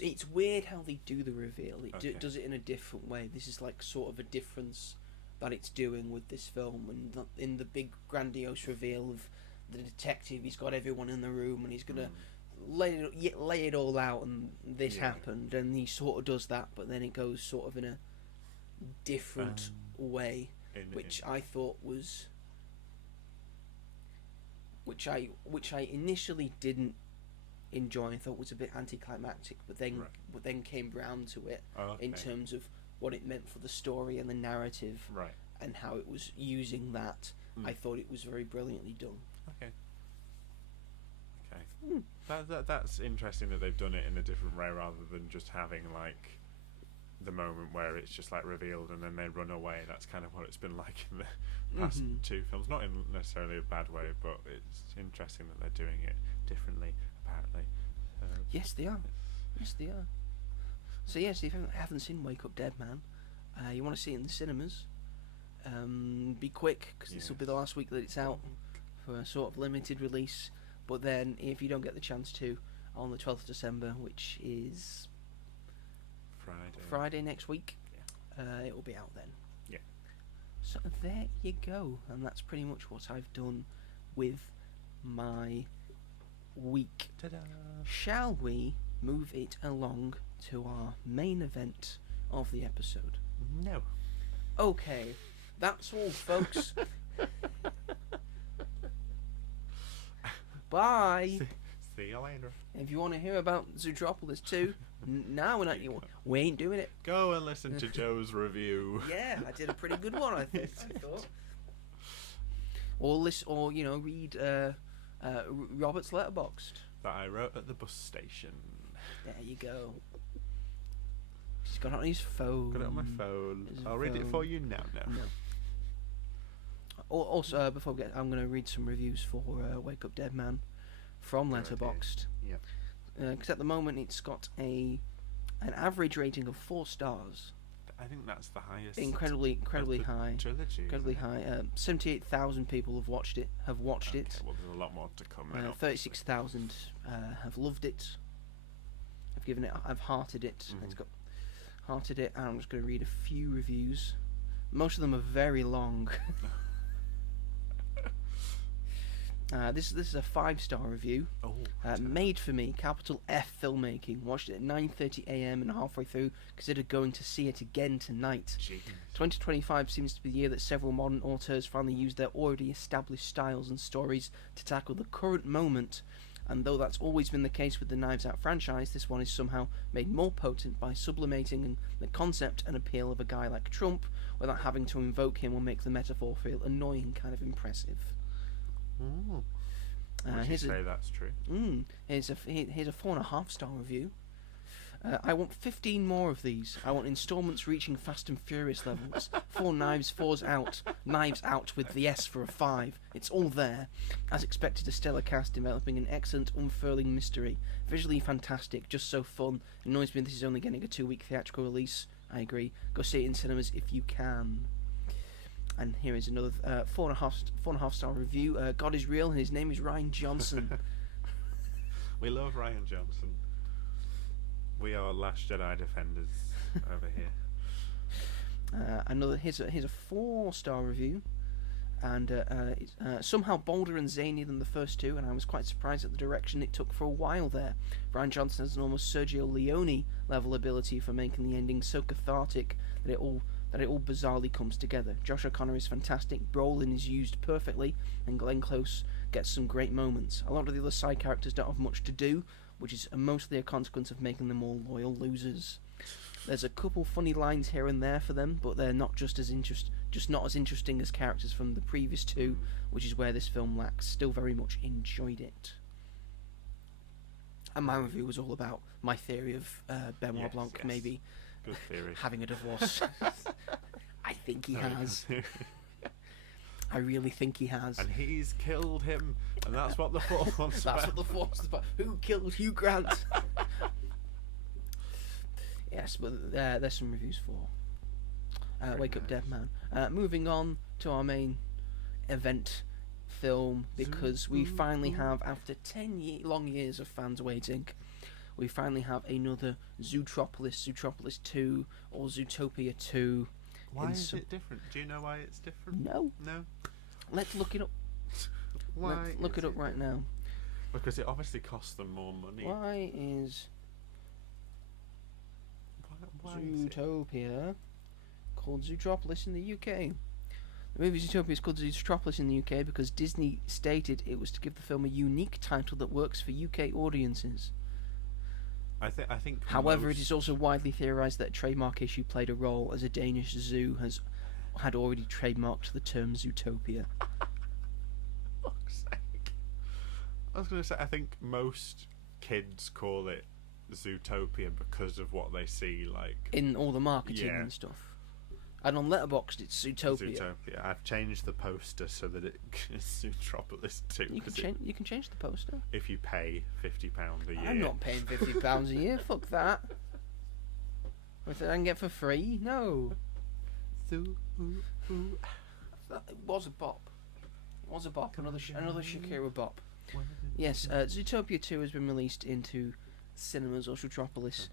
it's weird how they do the reveal. It does it in a different way. This is like sort of a difference that it's doing with this film, and in the big grandiose reveal of the detective, he's got everyone in the room and he's gonna lay it all out, and this happened, and he sort of does that, but then it goes sort of in a different way, which I thought was, which I initially didn't enjoy. I thought was a bit anticlimactic, but then came round to it in terms of what it meant for the story and the narrative, and how it was using that. I thought it was very brilliantly done. That's interesting that they've done it in a different way, rather than just having like the moment where it's just like revealed and then they run away. That's kind of what it's been like in the past two films, not in necessarily a bad way, but it's interesting that they're doing it differently, apparently. Yes, they are. So yes, if you haven't seen Wake Up Dead Man, you want to see it in the cinemas, be quick, because this will be the last week that it's out for a sort of limited release. But then if you don't get the chance to, on the 12th of December, which is Friday next week, it will be out then. So there you go, and that's pretty much what I've done with my week. Ta-da. Shall we move it along to our main event of the episode? No. Okay, that's all, folks. Bye. See you later. If you want to hear about Zootropolis 2, now we ain't doing it. Go and listen to Joe's review. Yeah, I did a pretty good one, I thought. or read Robert's Letterboxd. That I wrote at the bus station. There you go. He's got it on his phone. Got it on my phone. I'll read it for you now. No. Also, before we get, I'm going to read some reviews for Wake Up Dead Man from Letterboxd. Yeah. Because at the moment it's got an average rating of 4 stars. I think that's the highest. Incredibly high. Trilogy. Incredibly high. 78,000 people have watched it. Okay, well, there's a lot more to come now. 36,000 have loved it. I've hearted it. Mm-hmm. It's got hearted it, and I'm just going to read a few reviews. Most of them are very long. This is a 5-star review. Oh, made for me, capital F filmmaking. Watched it at 9:30 a.m. and halfway through considered going to see it again tonight. Jeez. 2025 seems to be the year that several modern auteurs finally use their already established styles and stories to tackle the current moment. And though that's always been the case with the Knives Out franchise, this one is somehow made more potent by sublimating the concept and appeal of a guy like Trump without having to invoke him or make the metaphor feel annoying, kind of impressive. Ooh. Would you say that's true? Here's a 4.5-star review. I want 15 more of these. I want installments reaching Fast and Furious levels. 4 knives, 4's out. Knives out with the S for a 5. It's all there. As expected, a stellar cast developing an excellent unfurling mystery. Visually fantastic, just so fun. It annoys me this is only getting a 2-week theatrical release. I agree. Go see it in cinemas if you can. And here is another 4.5 star review. God is real and his name is Ryan Johnson. We love Ryan Johnson. We are Last Jedi defenders over here. Here's a 4-star review, and it's somehow bolder and zany than the first two, and I was quite surprised at the direction it took for a while there. Ryan Johnson has an almost Sergio Leone level ability for making the ending so cathartic that it all bizarrely comes together. Josh O'Connor is fantastic, Brolin is used perfectly, and Glenn Close gets some great moments. A lot of the other side characters don't have much to do, which is mostly a consequence of making them all loyal losers. There's a couple funny lines here and there for them, but they're not just not as interesting as characters from the previous two, which is where this film lacks. Still very much enjoyed it. And my review was all about my theory of Benoit Blanc maybe Good theory. having a divorce. I think he has. I really think he has. And he's killed him, and that's what the fourth one's about. That's what the fourth is about. Who killed Hugh Grant? Yes, but there's some reviews for Wake Up Dead Man. Moving on to our main event film, because we finally have, after 10 long years of fans waiting, we finally have another Zootropolis 2, or Zootopia 2. Why is it different? Do you know why it's different? No. Let's look it up. Let's look it up right now. Because it obviously costs them more money. Why is Zootopia called Zootropolis in the UK? The movie Zootopia is called Zootropolis in the UK because Disney stated it was to give the film a unique title that works for UK audiences. I think. However, it is also widely theorised that a trademark issue played a role, as a Danish zoo had already trademarked the term Zootopia. Fuck's sake. I was going to say, I think most kids call it Zootopia because of what they see, like in all the marketing and stuff. And on Letterboxd, it's Zootopia. I've changed the poster so that it is Zootropolis 2. You can change the poster if you pay £50 a year. I'm not paying £50 a year. Fuck that. What I can get for free? No. It was a bop. It was a bop. Another Shakira bop. Yes, Zootopia 2 has been released into cinemas, or Zootropolis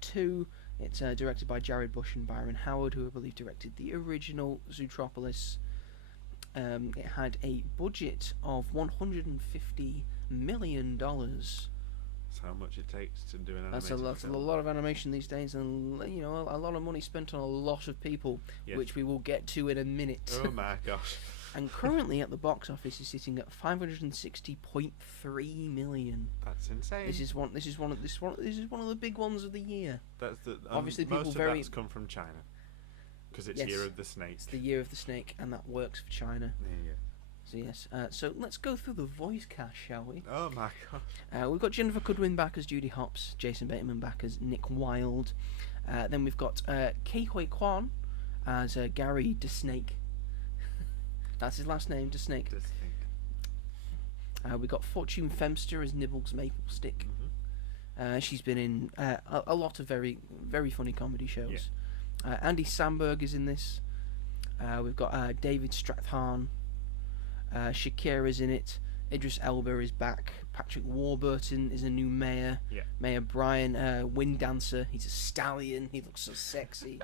2. It's directed by Jared Bush and Byron Howard, who I believe directed the original Zootropolis. It had a budget of $150 million. That's how much it takes to do an animated That's a lot of animation these days, and a lot of money spent on a lot of people, which we will get to in a minute. Oh my gosh! And currently at the box office is sitting at $560.3 million. That's insane. This is one of the big ones of the year. That's the obviously most people of that's come from China, because it's Year of the Snake. It's the Year of the Snake, and that works for China. Yeah. So yes, so let's go through the voice cast, shall we? Oh my god. We've got Jennifer Goodwin back as Judy Hopps, Jason Bateman back as Nick Wilde. Then we've got Ke Huy Quan as Gary DeSnake. That's his last name, DeSnake. We've got Fortune Femster as Nibbles Maplestick. She's been in a lot of very, very funny comedy shows. Yeah. Andy Samberg is in this. We've got David Strathairn. Shakira's in it. Idris Elba is back. Patrick Warburton is a new mayor. Yeah. Mayor Brian Wind Dancer. He's a stallion. He looks so sexy.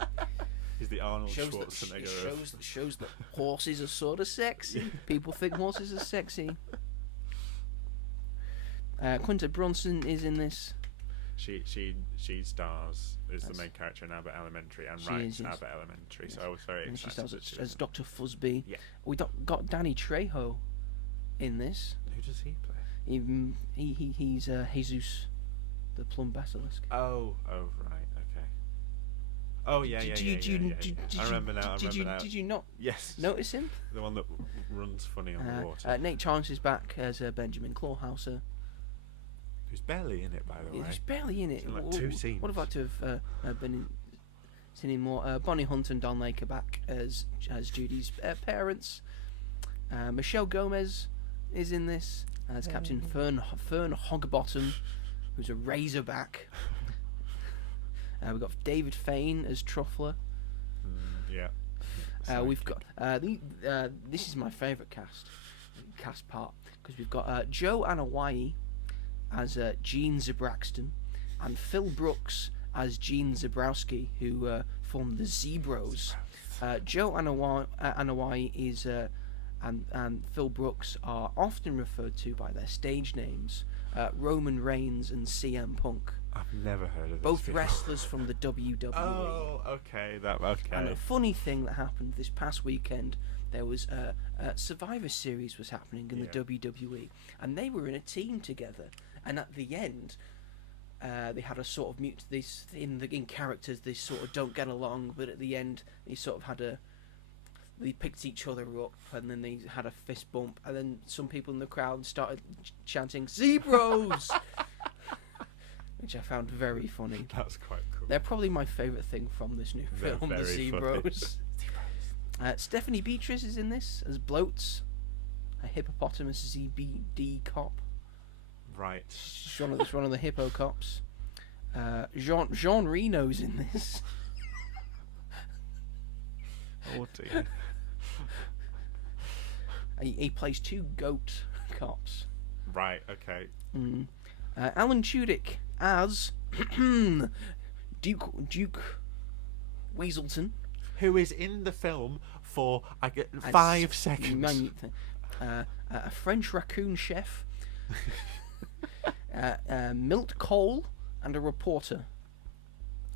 He's the Arnold Schwarzenegger. Shows that horses are sort of sexy. People think horses are sexy. Quinta Brunson is in this. She stars as the main character in Abbott Elementary and writes Abbott Elementary, so I was very excited. She stars as Dr. Fuzby. Yeah. We got Danny Trejo in this. Who does he play? He's Jesus, the plum basilisk. Oh, right, okay. Oh yeah. I remember now. Did you not notice him? The one that runs funny on the water. Nate Torrance is back as Benjamin Clawhouser. Who's barely in it, by the way. He's barely in it. In like 2 scenes. Would have liked to have seen him more. Bonnie Hunt and Don Lake are back as Judy's parents. Michelle Gomez is in this as Captain Fern Hogbottom, who's a razorback. We've got David Fane as Truffler. We've got this is my favourite cast part, because we've got Joe Anawai as Gene Zabraxton, and Phil Brooks as Gene Zabrowski, who formed the Zebros. Joe Anawai is and Phil Brooks are often referred to by their stage names, Roman Reigns and CM Punk. I've never heard of both wrestlers from the WWE. Oh, okay, okay. And a funny thing that happened this past weekend, there was a Survivor Series was happening in the WWE, and they were in a team together. And at the end, they had a sort of mute. This in characters, they sort of don't get along, but at the end, they sort of had they picked each other up, and then they had a fist bump, and then some people in the crowd started chanting "Zebros," which I found very funny. That's quite cool. They're probably my favourite thing from this new film, the Zebros. Stephanie Beatrice is in this as Bloats, a hippopotamus ZBD cop. Right. She's one of the hippo cops. Jean Reno's in this. Oh dear. He plays 2 goat cops. Right. Okay. Alan Tudyk as Duke Weaselton, who is in the film for 5 seconds. A French raccoon chef. Milt Cole and a reporter.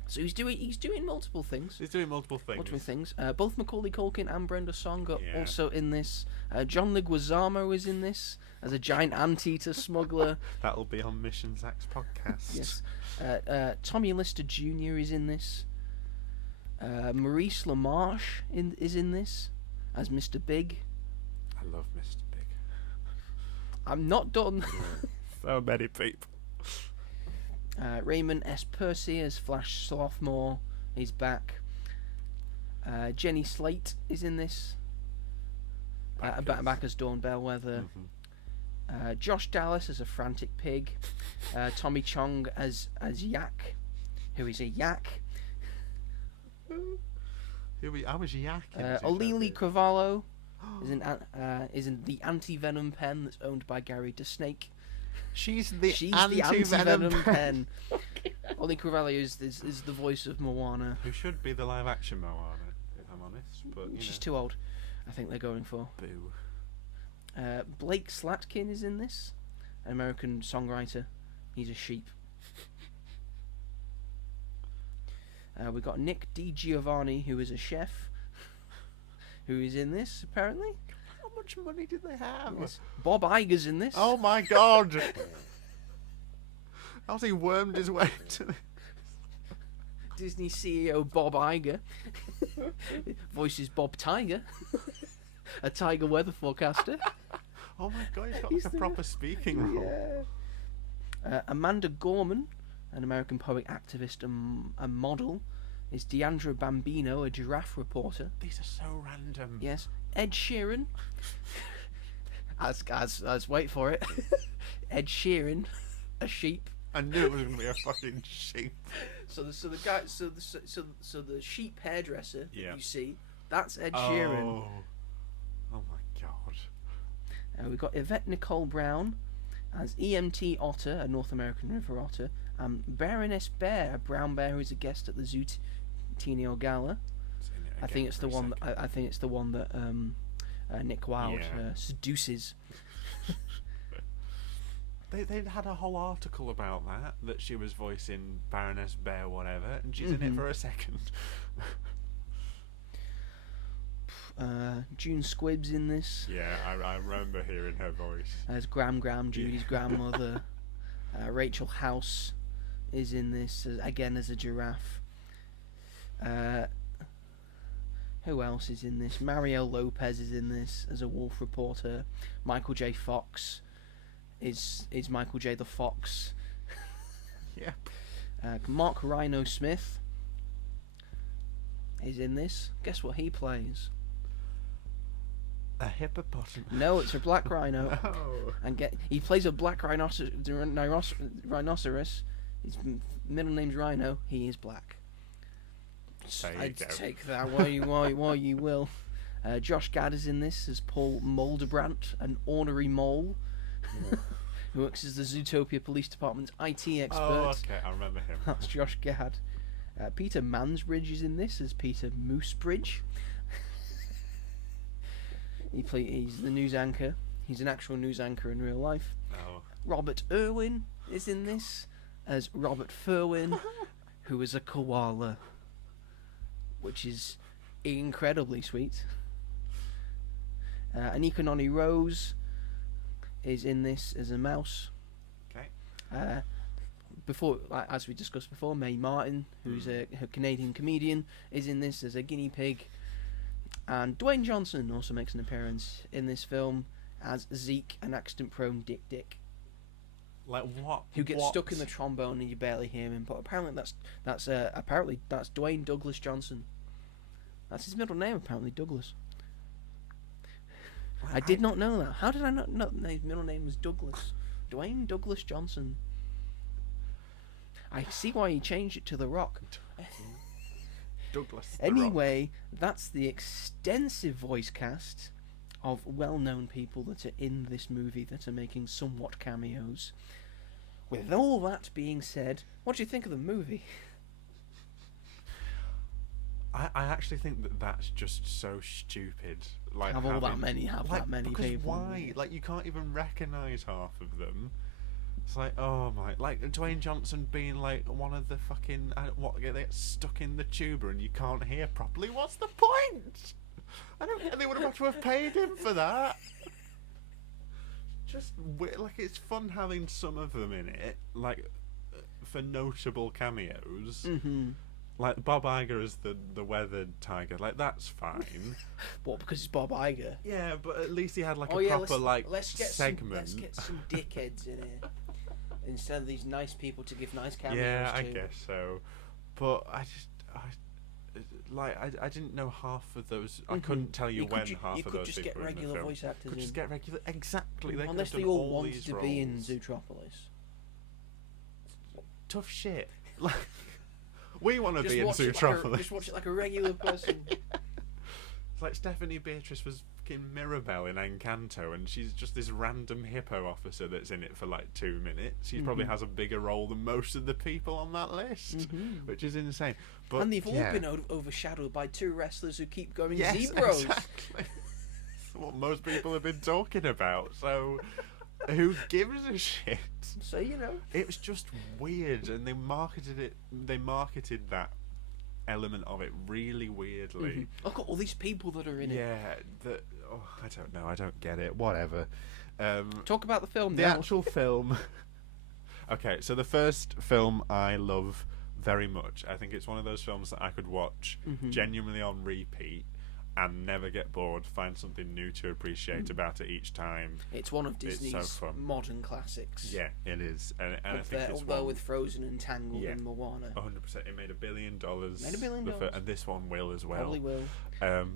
So he's doing multiple things. Both Macaulay Culkin and Brenda Song are also in this. John Leguizamo is in this as a giant anteater smuggler. That'll be on Mission Zach's podcast. Yes. Tommy Lister Jr. is in this. Maurice LaMarche is in this as Mr. Big. I love Mr. Big. I'm not done. So many people. Raymond S. Percy as Flash Slothmore. He's back. Jenny Slate is in this. Back as Dawn Bellwether. Josh Dallas as a frantic pig. Tommy Chong as Yak, who is a yak. I was Yak. O'Leary Cravallo is in the anti-venom pen that's owned by Gary DeSnake. She's the anti-venom pen. O'Leary Cravallo is the voice of Moana. Who should be the live-action Moana, if I'm honest. But she's too old. I think they're going for. Boo. Blake Slatkin is in this, an American songwriter. He's a sheep. We've got Nick DiGiovanni, who is a chef, who is in this, apparently. How much money did they have? Yes. Bob Iger's in this. Oh my god! How's he wormed his way to this? Disney CEO Bob Iger voices Bob Tiger. a tiger weather forecaster. Oh my god, he's got He's like a the- proper speaking role. Yeah. Amanda Gorman, an American poet, activist, and model, is Deandra Bambino, a giraffe reporter. These are so random. Yes. Ed Sheeran. as wait for it. Ed Sheeran, a sheep. I knew it was going to be a fucking sheep. So the sheep hairdresser Yeah. that you see, that's Ed Sheeran. Oh my god. We've got Yvette Nicole Brown as EMT Otter, a North American river otter, and Baroness Bear, a brown bear who's a guest at the Zootopia Gala. I think it's the one. I think it's the one that Nick Wilde seduces. They had a whole article about that she was voicing Baroness Bear whatever, and she's in it for a second. June Squibb's in this. Yeah, I remember hearing her voice. As Gram, Judy's grandmother. Rachel House is in this again as a giraffe. Who else is in this? Mario Lopez is in this as a wolf reporter. Michael J. Fox is Michael J. the Fox. Yeah. Mark Rhino Smith is in this. Guess what he plays? A hippopotamus. No, it's a black rhino. Oh. And he plays a black rhinoceros. His middle name's Rhino. He is black. There you I'd go. take that why you will. Josh Gad is in this as Paul Moldebrandt, an ornery mole who works as the Zootopia Police Department's IT expert. Oh, okay, I remember him. That's Josh Gad. Peter Mansbridge is in this as Peter Moosebridge. He's the news anchor. He's an actual news anchor in real life. Oh. Robert Irwin is in this as Robert Furwin, who is a koala, which is incredibly sweet. Anika Noni Rose is in this as a mouse. Okay. Before, as we discussed before, Mae Martin, who's a Canadian comedian, is in this as a guinea pig. And Dwayne Johnson also makes an appearance in this film as Zeke, an accident-prone Dick. Like what? Who gets what? stuck in the trombone and you barely hear him. But apparently that's Dwayne Douglas Johnson. That's his middle name, apparently, Douglas. I did not know that. How did I not know his middle name was Douglas? Dwayne Douglas Johnson. I see why he changed it to The Rock. Douglas. The Rock. Anyway, that's the extensive voice cast of well-known people that are in this movie that are making somewhat cameos. With all that being said, what do you think of the movie? I actually think that's just so stupid. Like Have that many because people. why? Like you can't even recognise half of them. It's like, oh my, like Dwayne Johnson being like one of the fucking they get stuck in the tuba and you can't hear properly. What's the point? I don't get they would have to have paid him for that. Just like it's fun having some of them in it, like for notable cameos. Mm-hmm. Like Bob Iger as the weathered tiger, like that's fine. What? Because it's Bob Iger. Yeah, but at least he had like Oh, a proper segment. Let's get some dickheads in here instead of these nice people to give nice cameos Yeah, to. I guess so. But I didn't know half of those. I couldn't tell you when half of those people were in the film. You could just get regular voice actors in. Just get regular, exactly. They Unless could have they done all wanted these to be in roles. Zootropolis. Tough shit. Like we want to Just be in watch it Zootropolis. just watch it like a regular person. It's like Stephanie Beatrice was fucking Mirabelle in Encanto, and she's just this random hippo officer that's in it for like 2 minutes. She probably has a bigger role than most of the people on that list, which is insane. But And they've all been overshadowed by two wrestlers who keep going yes, Zebros. exactly. That's what most people have been talking about. So who gives a shit? So you know, It was just weird, and they marketed that element of it really weirdly. I've got all these people that are in it. Yeah, I don't know. I don't get it. Whatever. Talk about the film The now. actual film. Okay, so the first film I love very much. I think it's one of those films that I could watch genuinely on repeat. and never get bored. Find something new to appreciate about it each time. It's one of Disney's so fun. modern classics. Yeah, it is, and I think it's although one, with Frozen and Tangled and Moana. 100%, it made $1 billion. Made $1 billion. And this one will as well. Probably will.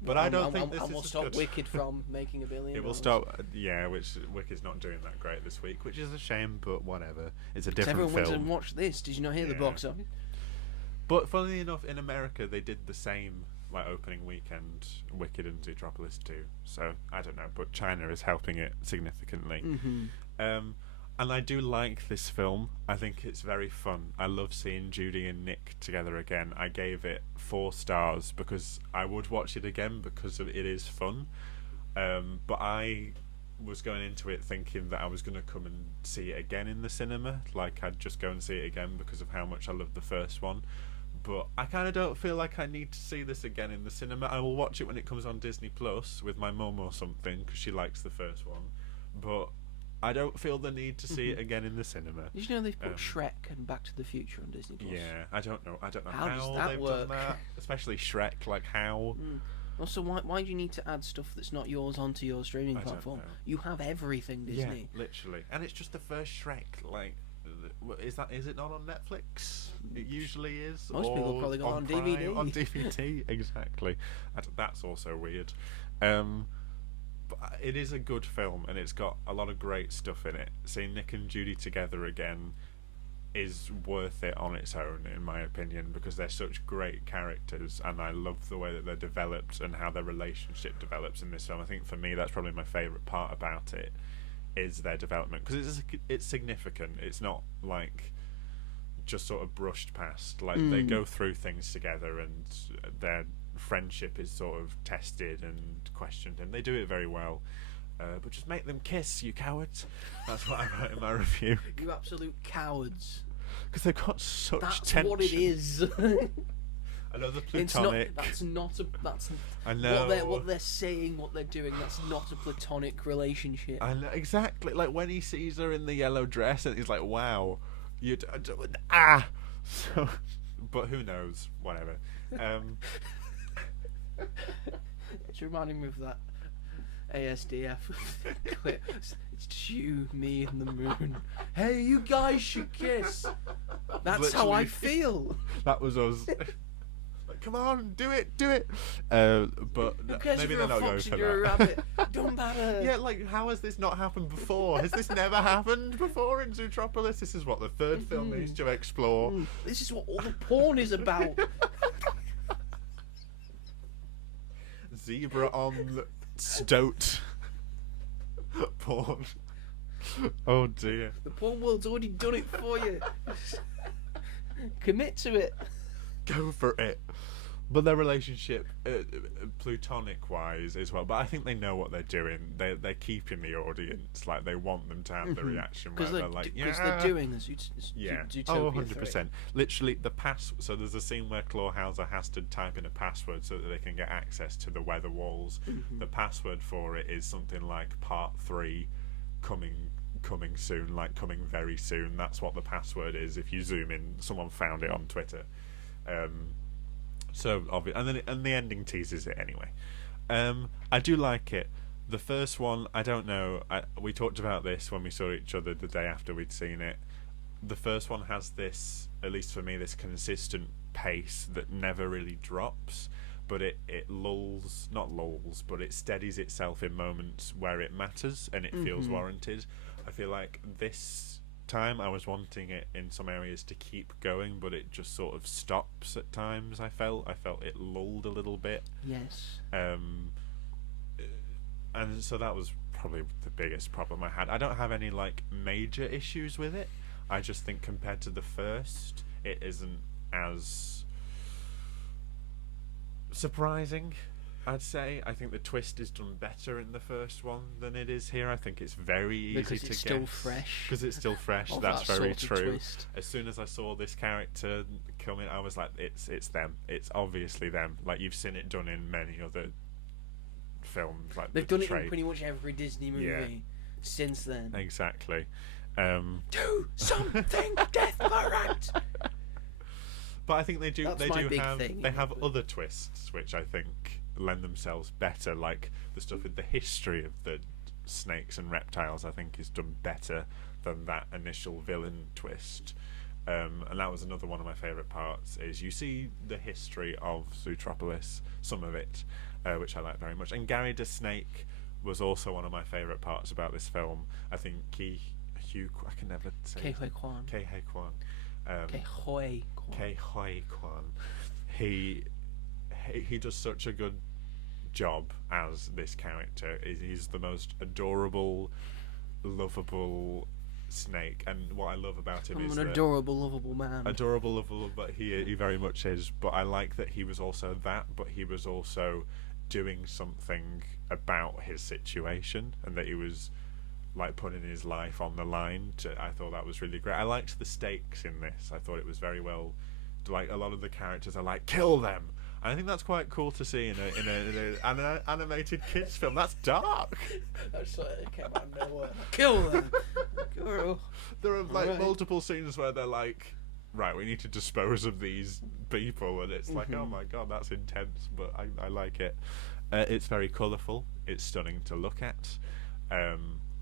But I don't think this and is will as stop good. Wicked from making $1 billion. It will stop. Yeah, which Wicked's not doing that great this week, which is a shame. But whatever. It's a different everyone film. went and watched this. Did you not hear the box office? But funnily enough, in America they did the same like opening weekend, Wicked and Zootropolis too. So I don't know, but China is helping it significantly. And I do like this film. I think it's very fun. I love seeing Judy and Nick together again. I gave it 4 stars because I would watch it again because it is fun. But I was going into it thinking that I was going to come and see it again in the cinema. Like I'd just go and see it again because of how much I loved the first one. But I kind of don't feel like I need to see this again in the cinema. I will watch it when it comes on Disney Plus with my mum or something because she likes the first one. But I don't feel the need to see it again in the cinema. Did you know they've put Shrek and Back to the Future on Disney Plus? Yeah, I don't know How does that they've work? done that. Especially Shrek, like how. Also, why do you need to add stuff that's not yours onto your streaming platform? know. You have everything Disney. Yeah, literally, and it's just the first Shrek. Like, is it not on Netflix? It usually is. Most people or probably got on Prime, DVD. On DVD, exactly. That's also weird. But it is a good film, and it's got a lot of great stuff in it. Seeing Nick and Judy together again is worth it on its own, in my opinion, because they're such great characters, and I love the way that they're developed and how their relationship develops in this film. I think for me, that's probably my favourite part about it, is their development, because it's significant. It's not like just sort of brushed past. Like they go through things together, and their friendship is sort of tested and questioned, and they do it very well. But just make them kiss, you cowards. That's what I wrote in my review. You absolute cowards. Because they've got such That's tension. what it is. Another platonic. That's I know. what they're saying, what they're doing. That's not a platonic relationship. I know, exactly. Like when he sees her in the yellow dress, and he's like, "Wow, So, but who knows? Whatever. It's reminding me of that ASDF clip. It's just you, me, and the moon. Hey, you guys should kiss. That's how I feel. That was us. Like, come on, do it. But Who cares maybe if they're you're not a going fox for and you're a that. rabbit? Don't matter. Yeah, like how has this not happened before? Has this never happened before in Zootropolis? This is what the third film needs to explore. This is what all the porn is about. Zebra on stoat porn. Oh dear. The porn world's already done it for you. Commit to it. Go for it. But their relationship, platonic wise as well. But I think they know what they're doing. They're keeping the audience, like they want them to have the reaction where they're like, yeah, because they're doing the Zootopia. Oh, 100%. Literally, the pass. So there's a scene where Clawhauser has to type in a password so that they can get access to the weather walls. The password for it is something like Part 3, coming soon, like coming very soon. That's what the password is. If you zoom in, someone found it on Twitter. So obvious, and the ending teases it anyway. I do like it. The first one, I don't know. We talked about this when we saw each other the day after we'd seen it. The first one has this, at least for me, this consistent pace that never really drops, but it not lulls, but it steadies itself in moments where it matters and it feels warranted. I feel like this time I was wanting it in some areas to keep going, but it just sort of stops at times. I felt it lulled a little bit. Yes. And so that was probably the biggest problem I had. I don't have any like major issues with it. I just think compared to the first, it isn't as surprising, I'd say. I think the twist is done better in the first one than it is here. I think it's very easy because to it's guess. still fresh. Because it's still fresh. Of That's that very sort of true. twist. As soon as I saw this character come in, I was like, it's them. It's obviously them. Like you've seen it done in many other films. Like They've done it in pretty much every Disney movie since then. Exactly. Do something different. But I think they do. That's They my do big have. thing, They have other twists, which I think lend themselves better. Like the stuff with the history of the snakes and reptiles, I think is done better than that initial villain twist. And that was another one of my favourite parts, is you see the history of Zootropolis, some of it, which I like very much. And Gary the Snake was also one of my favourite parts about this film. I think I can never say Ke Huy Quan. Ke Huy Quan. Ke Huy Quan. Ke Huy Quan. He does such a good job as this character. He's the most adorable, lovable snake, and what I love about him is an adorable, lovable man. Adorable, lovable, but he very much is. But I like that he was also that, but he was also doing something about his situation, and that he was like putting his life on the line. I thought that was really great. I liked the stakes in this. I thought it was very well. Like a lot of the characters are like, kill them. I think that's quite cool to see in an animated kids film. That's dark. That's like, it came out of nowhere. Kill them. Girl. There are like multiple scenes where they're like, right, we need to dispose of these people, and it's like, oh my god, that's intense. But I like it. It's very colourful. It's stunning to look at.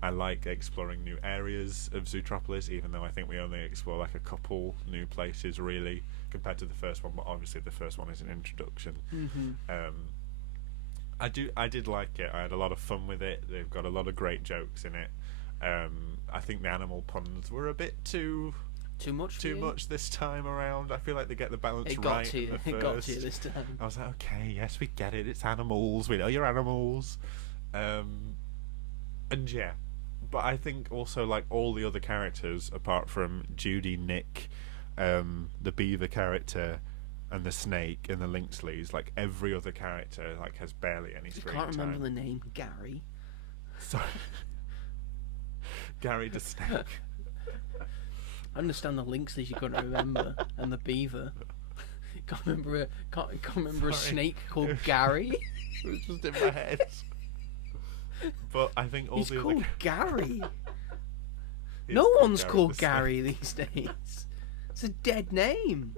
I like exploring new areas of Zootropolis, even though I think we only explore like a couple new places really compared to the first one. But obviously the first one is an introduction. I did like it. I had a lot of fun with it. They've got a lot of great jokes in it. I think the animal puns were a bit too much this time around. I feel like they get the balance right. It got to you this time. I was like, okay, yes, we get it. It's animals. We know you're animals. And yeah. But I think also, like, all the other characters, apart from Judy, Nick, the beaver character, and the snake, and the lynxleys, like, every other character, like, has barely any screen time. I can't remember the name. Gary. Sorry. Gary the Snake. I understand the lynxleys you couldn't remember, and the beaver. Can't remember a snake called Gary. It was just in my head. But I think all He's the called other Gary. No one's called Gary these days. It's a dead name.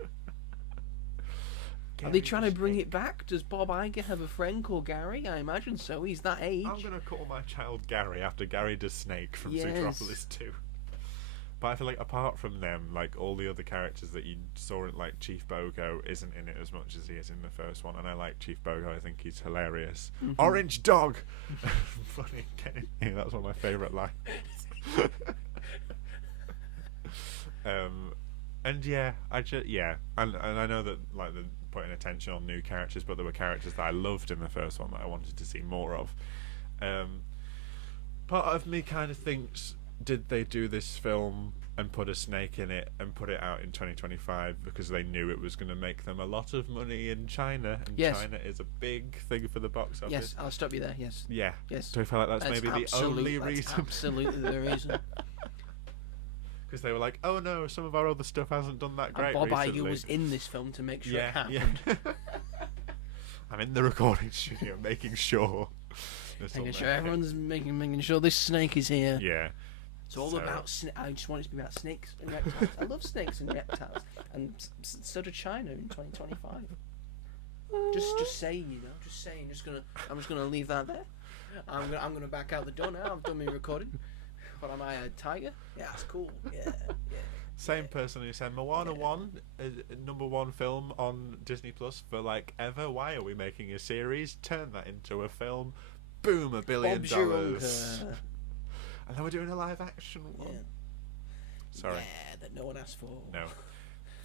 Are they trying to bring it back? Does Bob Iger have a friend called Gary? I imagine so. He's that age. I'm going to call my child Gary after Gary the Snake from Zootropolis 2. But I feel like apart from them, like all the other characters that you saw, like Chief Bogo isn't in it as much as he is in the first one, and I like Chief Bogo. I think he's hilarious. Orange dog. Funny, that's one of my favourite lines. And yeah, and I know that like they're putting attention on new characters, but there were characters that I loved in the first one that I wanted to see more of. Part of me kind of thinks, did they do this film and put a snake in it and put it out in 2025 because they knew it was going to make them a lot of money in China, and China is a big thing for the box office? Yes, I'll stop you there. Yes. Yeah. Yes. So I feel like that's maybe the only reason. Absolutely the reason. Because they were like, oh no, some of our other stuff hasn't done that great. And Bob recently. Iger was in this film to make sure it happened. Yeah. I'm in the recording studio making sure. Everyone's making sure this snake is here. Yeah. It's all about. I just want it to be about snakes and reptiles. I love snakes and reptiles, and so do China in 2025. Just saying, just saying. I'm just gonna leave that there. I'm gonna back out the door now. I've done my recording. But am I a tiger? Yeah, that's cool. Yeah. Same person who said Moana 1 is #1 film on Disney Plus for like ever. Why are we making a series? Turn that into a film. Boom, $1 billion. And then we're doing a live action one. Yeah. Sorry. Yeah, that no one asked for. No.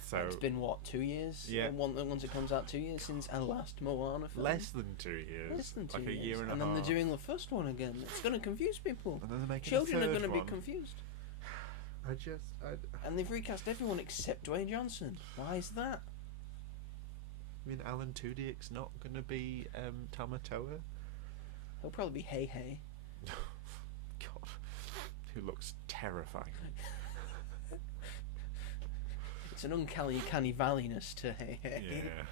So it's been what, 2 years? Yeah. Once it comes out, 2 years since our last Moana film. Less than 2 years. Less than 2 years. Like a year and a half. And then they're doing the first one again. It's going to confuse people. And then they're making Children a are third going to be one. confused. And And they've recast everyone except Dwayne Johnson. Why is that? I mean, Alan Tudyk's not going to be Tamatoa. He'll probably be Hey Hey. God, who looks terrifying. It's an uncanny valleyness to Hey Hey. Yeah.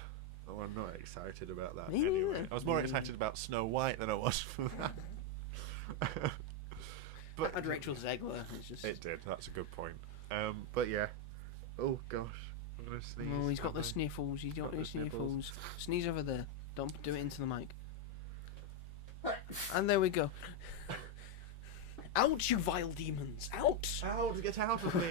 Oh, I'm not excited about that Me anyway. neither. I was more excited about Snow White than I was for that. But And Rachel Zegler. It did. That's a good point. But yeah. Oh gosh, I'm gonna sneeze. Oh, he's got the sniffles. He's got the sniffles. Sneeze over there. Don't do it into the mic. And there we go. Out, you vile demons! Out! Out! Get out of me!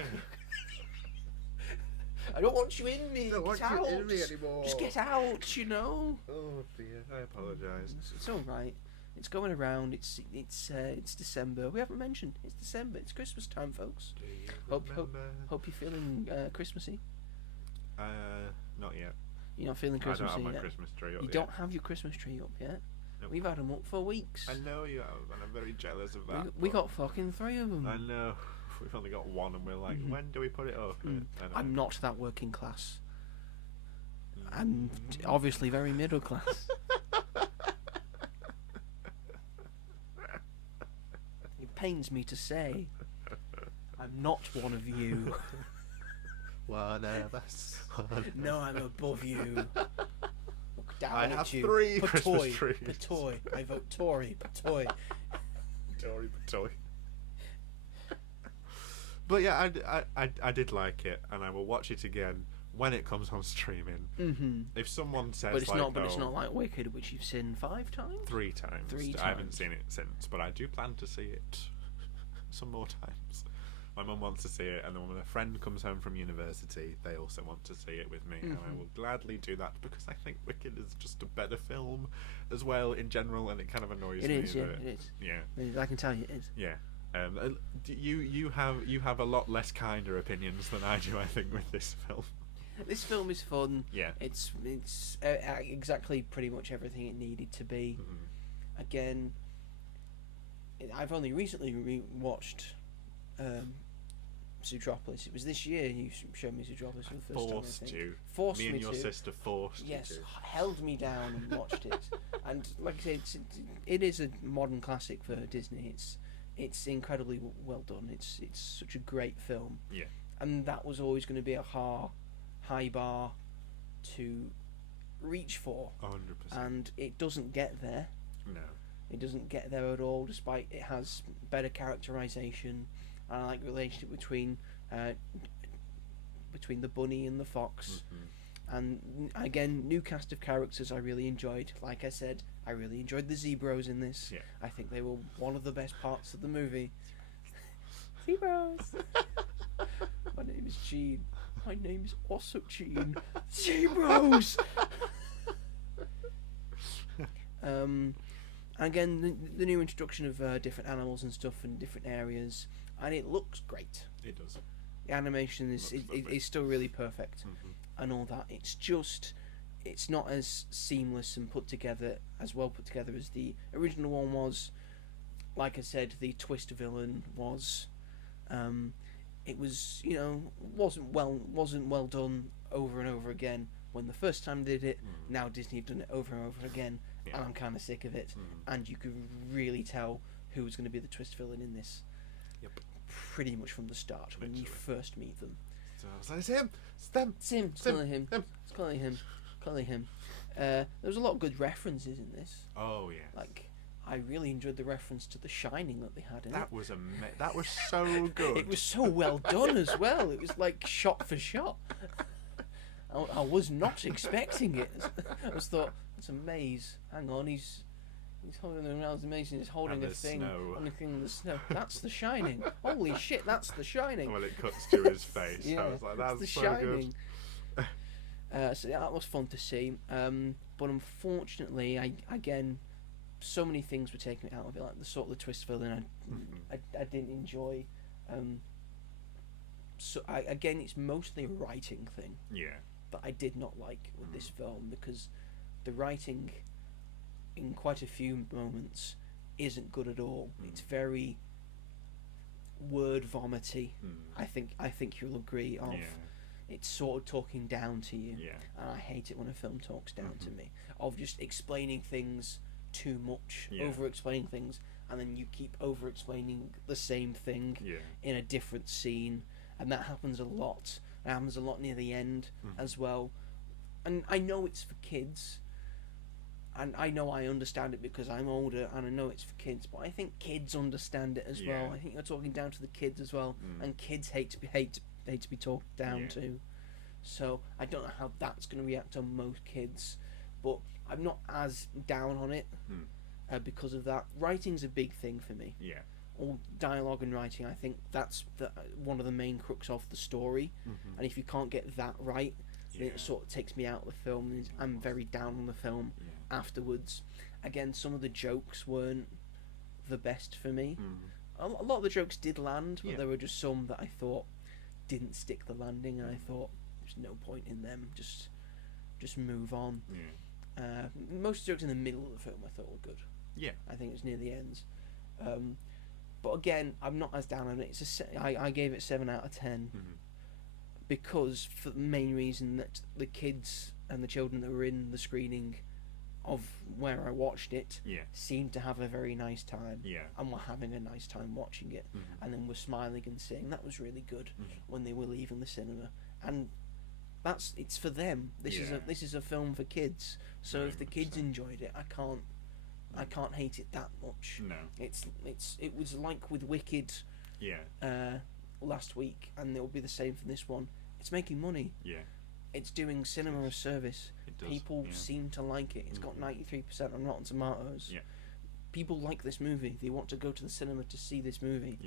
I don't want you in me. I don't want Get you out. in me anymore. Just get out, you know. Oh dear, I apologise. It's all right. It's going around. It's December. We haven't mentioned it's December. It's Christmas time, folks. Do you Hope remember? you're feeling Christmassy. Not yet. You're not feeling Christmassy I don't have my yet. Christmas tree up You yet. don't have your Christmas tree up yet. Nope. We've had them up for weeks. I know you have, and I'm very jealous of that. We got fucking 3 of them. I know. We've only got one, and we're like, when do we put it up? I don't I'm know. not that working class. I'm obviously very middle class. It pains me to say, I'm not one of you. One of us. No, I'm above you. Look down I at have you. 3 Christmas trees. Patoy. I vote Tory. Patoy. Tory. But yeah, I did like it, and I will watch it again when it comes on streaming. Mm-hmm. If someone says, But it's like, not. But it's oh, not like Wicked, which you've seen 5 times. 3 times. 3 I haven't times. seen it since, but I do plan to see it some more times. My mum wants to see it, and then when a friend comes home from university, they also want to see it with me, and I will gladly do that because I think Wicked is just a better film as well in general, and it kind of annoys It me. is. Yeah. that- It is. Yeah. I can tell you it is. Yeah. You have a lot less kinder opinions than I do, I think, with this film. This film is fun. Yeah. It's exactly pretty much everything it needed to be. Again, I've only recently re-watched Zootropolis. It was this year you showed me Zootropolis for the first time. I think. Forced me me and your to. sister forced Yes, you to. held me down and watched it. And like I said, it is a modern classic for Disney. It's incredibly well done. It's such a great film. Yeah. And that was always going to be a high bar to reach for. 100%. And it doesn't get there. No. It doesn't get there at all, despite it has better characterization. And I like the relationship between the bunny and the fox. And again, new cast of characters I really enjoyed. Like I said, I really enjoyed the Zebros in this. Yeah. I think they were one of the best parts of the movie. Zebros! My name is Gene. My name is also Gene. Zebros! Again, the new introduction of different animals and stuff in different areas. And it looks great. It does. The animation is still really perfect. And all that. It's not as seamless and well put together as the original one was. Like I said, the twist villain was, it was, wasn't well done over and over again when the first time they did it. Now Disney have done it over and over again, and I'm kind of sick of it. And you could really tell who was going to be the twist villain in this. Yep. Pretty much from the start when you first meet them. So I was like, it's him! It's them! It's him. It's clearly him. It's clearly him. Clearly him. There was a lot of good references in this. Oh, yeah. Like, I really enjoyed the reference to The Shining that they had in it. That was so good. It was so well done as well. It was like shot for shot. I was not expecting it. I just thought, it's a maze. Hang on, he's holding around the maze and he's holding And a there's thing. snow. On a thing in the snow. That's The Shining. Holy shit, that's The Shining. Well, it cuts to his face. Yeah, I was like, it's that's The so Shining. good. So that was fun to see. But unfortunately, again, so many things were taken out of it, like the sort of the twist villain. I didn't enjoy. Again, it's mostly a writing thing. Yeah. That I did not like with this film, because the writing in quite a few moments isn't good at all. It's very word vomity. I think you'll agree. It's sort of talking down to you, and I hate it when a film talks down to me. Of just explaining things too much, over-explaining things, and then you keep over-explaining the same thing in a different scene, and that happens a lot. It happens a lot near the end as well. And I know it's for kids, and I know I understand it because I'm older, and I know it's for kids, but I think kids understand it as well. I think you're talking down to the kids as well, and kids hate to be talked down to. So I don't know how that's going to react on most kids, but I'm not as down on it. because of that. Writing's a big thing for me. Yeah. All dialogue and writing, I think that's one of the main crux of the story. Mm-hmm. And if you can't get that right, then it sort of takes me out of the film. And I'm very down on the film afterwards. Again, some of the jokes weren't the best for me. A lot of the jokes did land, but there were just some that I thought didn't stick the landing, and I thought there's no point in them. Just move on. Most jokes in the middle of the film I thought were good. I think it was near the ends. But again, I'm not as down on it. I gave it 7 out of 10 because for the main reason that the kids and the children that were in the screening of where I watched it seemed to have a very nice time and were having a nice time watching it, and then were smiling and saying that was really good when they were leaving the cinema. And it's for them. This is a film for kids. So Very if the much kids so. enjoyed it, I can't hate it that much. No. It was like with Wicked last week, and it will be the same for this one. It's making money. It's doing cinema a service. It does. People seem to like it. It's got 93% on Rotten Tomatoes. People like this movie. They want to go to the cinema to see this movie.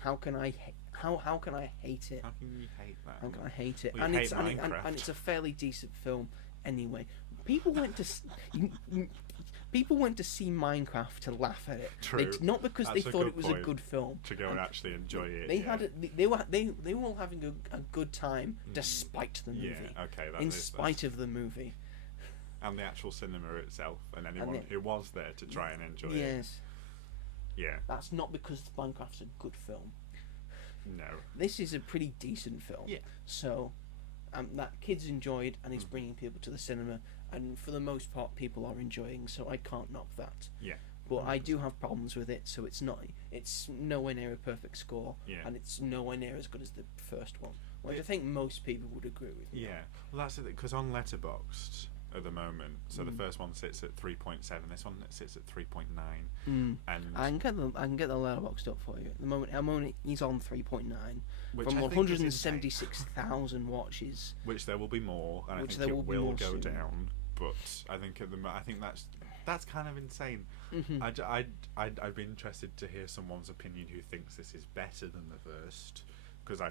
How can I how can I hate it? How can you hate that? How can I hate it? Well, and you it's hate and it's a fairly decent film anyway. People went to people went to see Minecraft to laugh at it. True. Not because That's they a thought good it was a point. good film. To go and actually enjoy it. They were all having a good time despite the movie. Okay. In spite of the movie. And the actual cinema itself, and anyone who was there to try and enjoy it. Yes. Yeah. That's not because Minecraft's a good film. No. This is a pretty decent film. So, that kids enjoyed, and it's bringing people to the cinema, and for the most part, people are enjoying. So I can't knock that. But I do have problems with it. So it's nowhere near a perfect score, and it's nowhere near as good as the first one, which I think most people would agree with me on. Well, that's it. Because on Letterboxd at the moment, so the first one sits at 3.7. This one sits at 3.9. And I can get the Letterboxd up for you. At the moment, he's on 3.9 from I think is 176,000 watches. Which there will be more, and Which I there think it will be will more go soon. down. But I think that's kind of insane. I'd be interested to hear someone's opinion who thinks this is better than the first, because I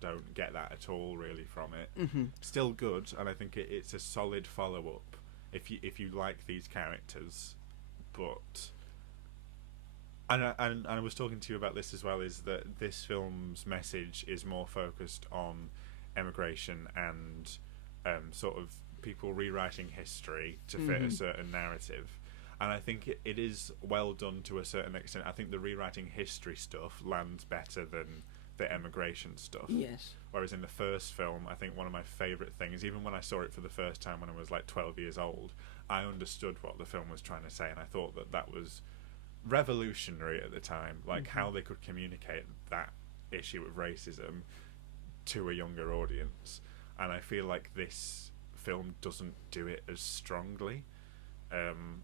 don't get that at all really from it. Still good, and I think it's a solid follow up if you like these characters, but. And I was talking to you about this as well, is that this film's message is more focused on emigration and sort of people rewriting history to fit a certain narrative. And I think it is well done to a certain extent. I think the rewriting history stuff lands better than the emigration stuff. Yes. Whereas in the first film, I think one of my favourite things, even when I saw it for the first time when I was like 12 years old, I understood what the film was trying to say, and I thought that was revolutionary at the time, like how they could communicate that issue of racism to a younger audience. And I feel like this film doesn't do it as strongly.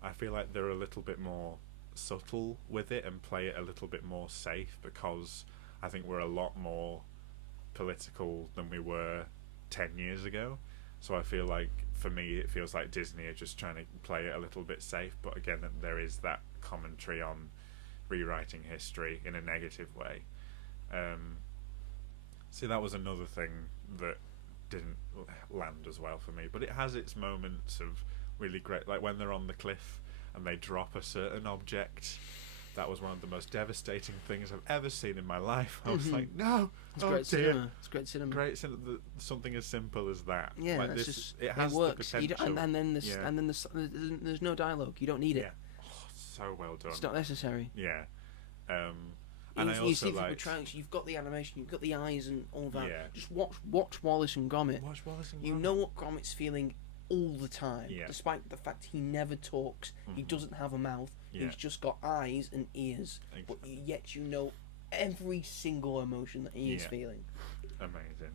I feel like they're a little bit more subtle with it and play it a little bit more safe, because I think we're a lot more political than we were 10 years ago. So I feel like, for me, it feels like Disney are just trying to play it a little bit safe, but again, there is that commentary on rewriting history in a negative way. See, that was another thing that didn't land as well for me, but it has its moments of really great, like when they're on the cliff and they drop a certain object. That was one of the most devastating things I've ever seen in my life. I was like, no, It's oh great dear. cinema. It's great cinema. Great cinema. Something as simple as that. Yeah, like that's this, just it has it works. the potential. And then there's no dialogue. You don't need it. So well done. It's not necessary. Yeah. And I you also see the like. tracks. You've got the animation. You've got the eyes and all that. Yeah. Just watch Wallace and Gromit. Watch Wallace and You Gromit. know what Gromit's feeling all the time, Yeah. despite the fact he never talks. He doesn't have a mouth. Yeah. He's just got eyes and ears. But yet you know every single emotion that he is feeling. Amazing.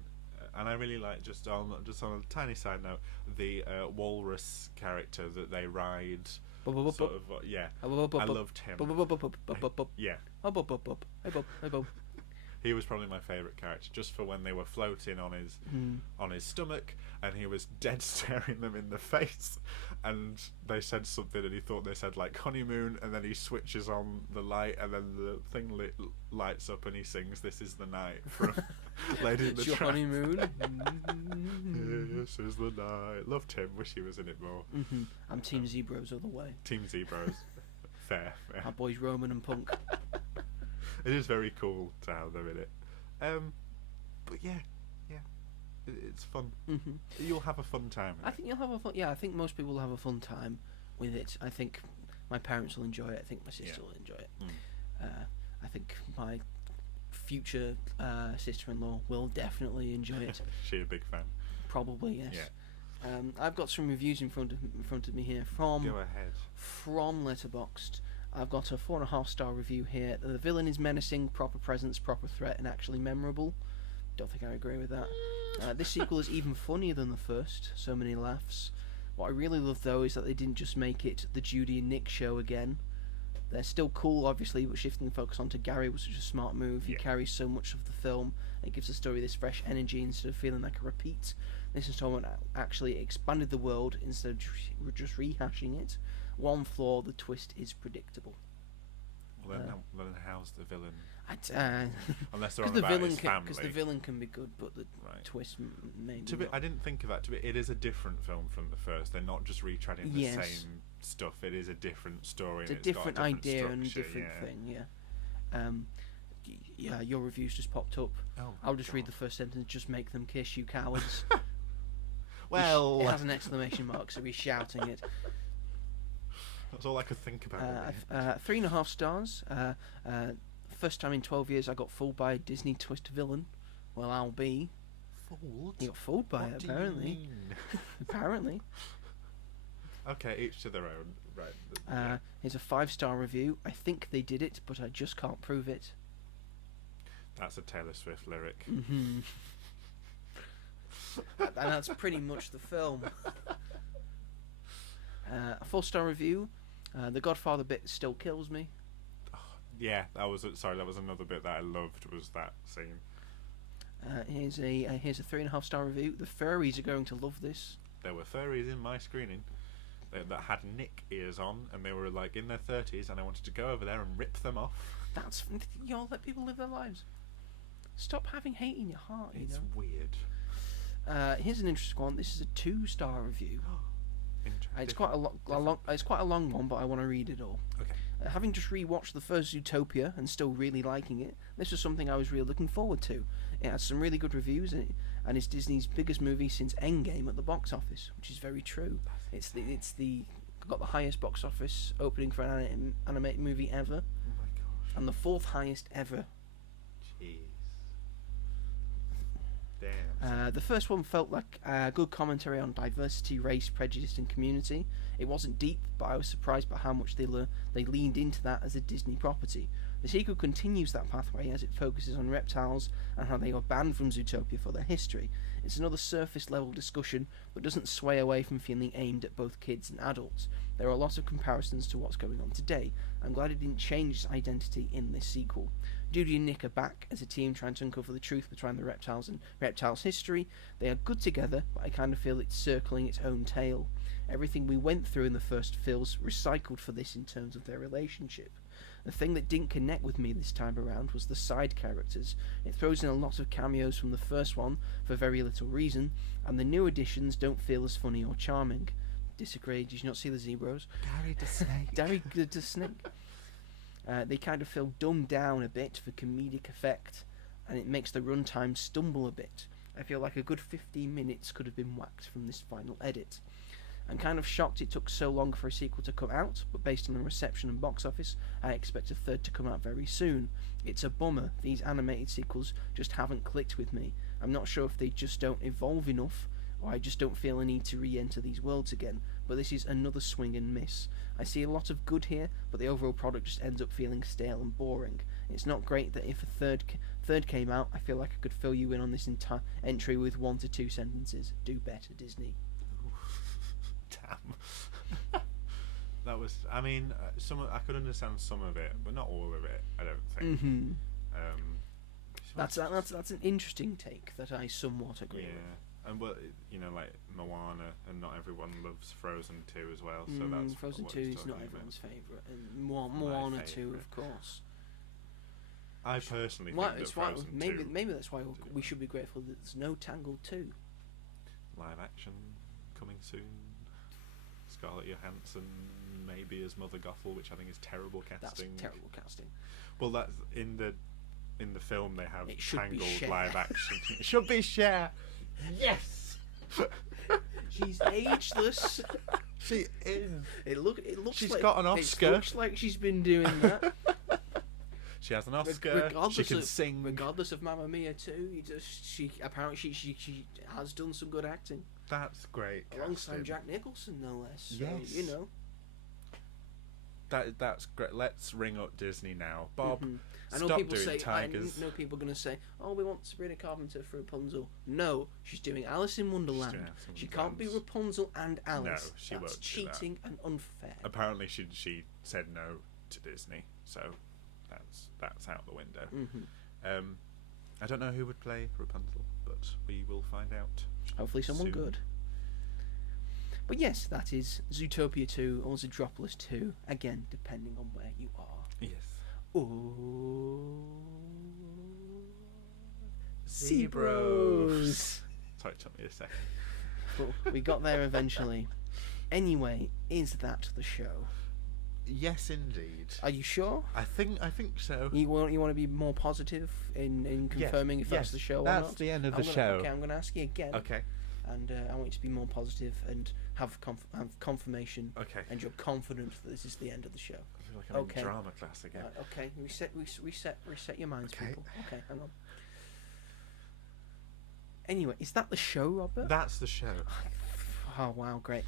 And I really like, just on a tiny side note, the walrus character that they ride. Sort of, I loved him. Yeah. he was probably my favourite character, just for when they were floating on his stomach, and he was dead staring them in the face, and they said something, and he thought they said like honeymoon, and then he switches on the light, and then the thing lights up, and he sings "This Is the Night" from Lady in the Your Tramp. honeymoon. This is the night. Loved him. Wish he was in it more. I'm Team Zebros all the way. Team Zebros. Fair. Our boys Roman and Punk. It is very cool to have them in it. But yeah, it's fun. You'll have a fun time with I think you'll have a fun. Yeah, I think most people will have a fun time with it. I think my parents will enjoy it. I think my sister will enjoy it. I think my future sister-in-law will definitely enjoy it. She a big fan? Probably, yes. Yeah. I've got some reviews in front of me here from Go ahead. From Letterboxd. I've got a 4.5-star review here. The villain is menacing, proper presence, proper threat, and actually memorable. Don't think I agree with that. This sequel is even funnier than the first. So many laughs. What I really love though is that they didn't just make it the Judy and Nick show again. They're still cool, obviously, but shifting the focus onto Gary was such a smart move. He carries so much of the film. It gives the story this fresh energy instead of feeling like a repeat. This installment actually expanded the world instead of just rehashing it. One flaw, the twist is predictable. Well, then how's the villain? Unless they're Because on the about villain his family. Because the villain can be good, but the twist maybe I didn't think of that. It is a different film from the first. They're not just retreading the same stuff. It is a different story. It's a got different idea structure, and a different thing, yeah. Your reviews just popped up. I'll just read the first sentence. Just make them kiss, you cowards. Well, it has an exclamation mark, so he's shouting it. That's all I could think about. 3.5 stars. First time in 12 years I got fooled by a Disney twist villain. Well, I'll be. Fooled? You got fooled by it, apparently. Do you mean? Apparently. Okay, each to their own. Right. Here's a 5-star review. I think they did it, but I just can't prove it. That's a Taylor Swift lyric. And that's pretty much the film. A 4-star review. The Godfather bit still kills me. Yeah, that was another bit that I loved, was that scene. Here's a 3.5-star review. The furries are going to love this. There were furries in my screening that had Nick ears on, and they were like in their 30s, and I wanted to go over there and rip them off. That's let people live their lives. Stop having hate in your heart. It's weird. Here's an interesting one. This is a 2-star review. It's quite a long one, but I want to read it all. Okay. Having just rewatched the first Zootopia and still really liking it, this was something I was really looking forward to. It has some really good reviews, and it's Disney's biggest movie since Endgame at the box office, which is very true. It's got the highest box office opening for an animated movie ever. Oh my gosh. And the 4th highest ever. Jeez. Damn. The first one felt like a good commentary on diversity, race, prejudice, and community. It wasn't deep, but I was surprised by how much they leaned into that as a Disney property. The sequel continues that pathway as it focuses on reptiles and how they were banned from Zootopia for their history. It's another surface-level discussion, but doesn't sway away from feeling aimed at both kids and adults. There are a lot of comparisons to what's going on today. I'm glad it didn't change its identity in this sequel. Judy and Nick are back as a team trying to uncover the truth behind the reptiles and reptiles' history. They are good together, but I kind of feel it's circling its own tail. Everything we went through in the first feels recycled for this in terms of their relationship. The thing that didn't connect with me this time around was the side characters. It throws in a lot of cameos from the first one for very little reason, and the new additions don't feel as funny or charming. Disagree. Did you not see the Zebros? Gary the Snake. Gary the Snake. They kind of feel dumbed down a bit for comedic effect, and it makes the runtime stumble a bit. I feel like a good 15 minutes could have been whacked from this final edit. I'm kind of shocked it took so long for a sequel to come out, but based on the reception and box office, I expect a third to come out very soon. It's a bummer. These animated sequels just haven't clicked with me. I'm not sure if they just don't evolve enough, or I just don't feel a need to re-enter these worlds again, but this is another swing and miss. I see a lot of good here, but the overall product just ends up feeling stale and boring. It's not great that if a third came out, I feel like I could fill you in on this entire entry with 1 to 2 sentences. Do better, Disney. Damn. That was. I mean, I could understand some of it, but not all of it. I don't think. Mm-hmm. That's an interesting take that I somewhat agree with. Yeah, and like Moana, and not everyone loves Frozen 2 as well. So that's Frozen what 2 it's is not talking everyone's about. favourite, and Moana 2, favourite. of course. I personally think that Frozen 2 maybe that's why we should be grateful that there's no Tangled 2. live action coming soon. Scarlett Johansson maybe as Mother Gothel, which I think is terrible casting. That's terrible casting. Well, that's in the film they have It should be Tangled Cher. live action. It should be Cher. Yes. She's ageless. She is. It looks. She's like, got an Oscar. It looks like she's been doing that. She has an Oscar. She can sing. Regardless of Mamma Mia too, she apparently she has done some good acting. That's great. Alongside casting. Jack Nicholson, no less. So, Yes. you know. That's great. Let's ring up Disney now, Bob. I know Stop people doing say. tigers. I know people are going to say, "Oh, we want Sabrina Carpenter for Rapunzel." No, she's doing Alice in Wonderland. doing Alice in She can't be Wonderland. Rapunzel and Alice. No, she That's won't do cheating and unfair. Apparently, she said no to Disney, so that's out the window. I don't know who would play Rapunzel, but we will find out. Hopefully, someone soon. good. But yes, that is Zootopia 2 or Zootropolis 2. Again, depending on where you are. Yes. Oh, Zebros. Sorry, it took me a second. But we got there eventually. Anyway, is that the show? Yes, indeed. Are you sure? I think so. You want to be more positive in confirming if that's the show or That's not? the end of the show. Okay, I'm going to ask you again. Okay. And I want you to be more positive and have confirmation. Okay. And you're confident that this is the end of the show. I feel like I'm Okay. in drama class again. Okay, reset your minds, Okay. people. Okay, hang on. Anyway, is that the show, Robert? That's the show. Oh wow, great.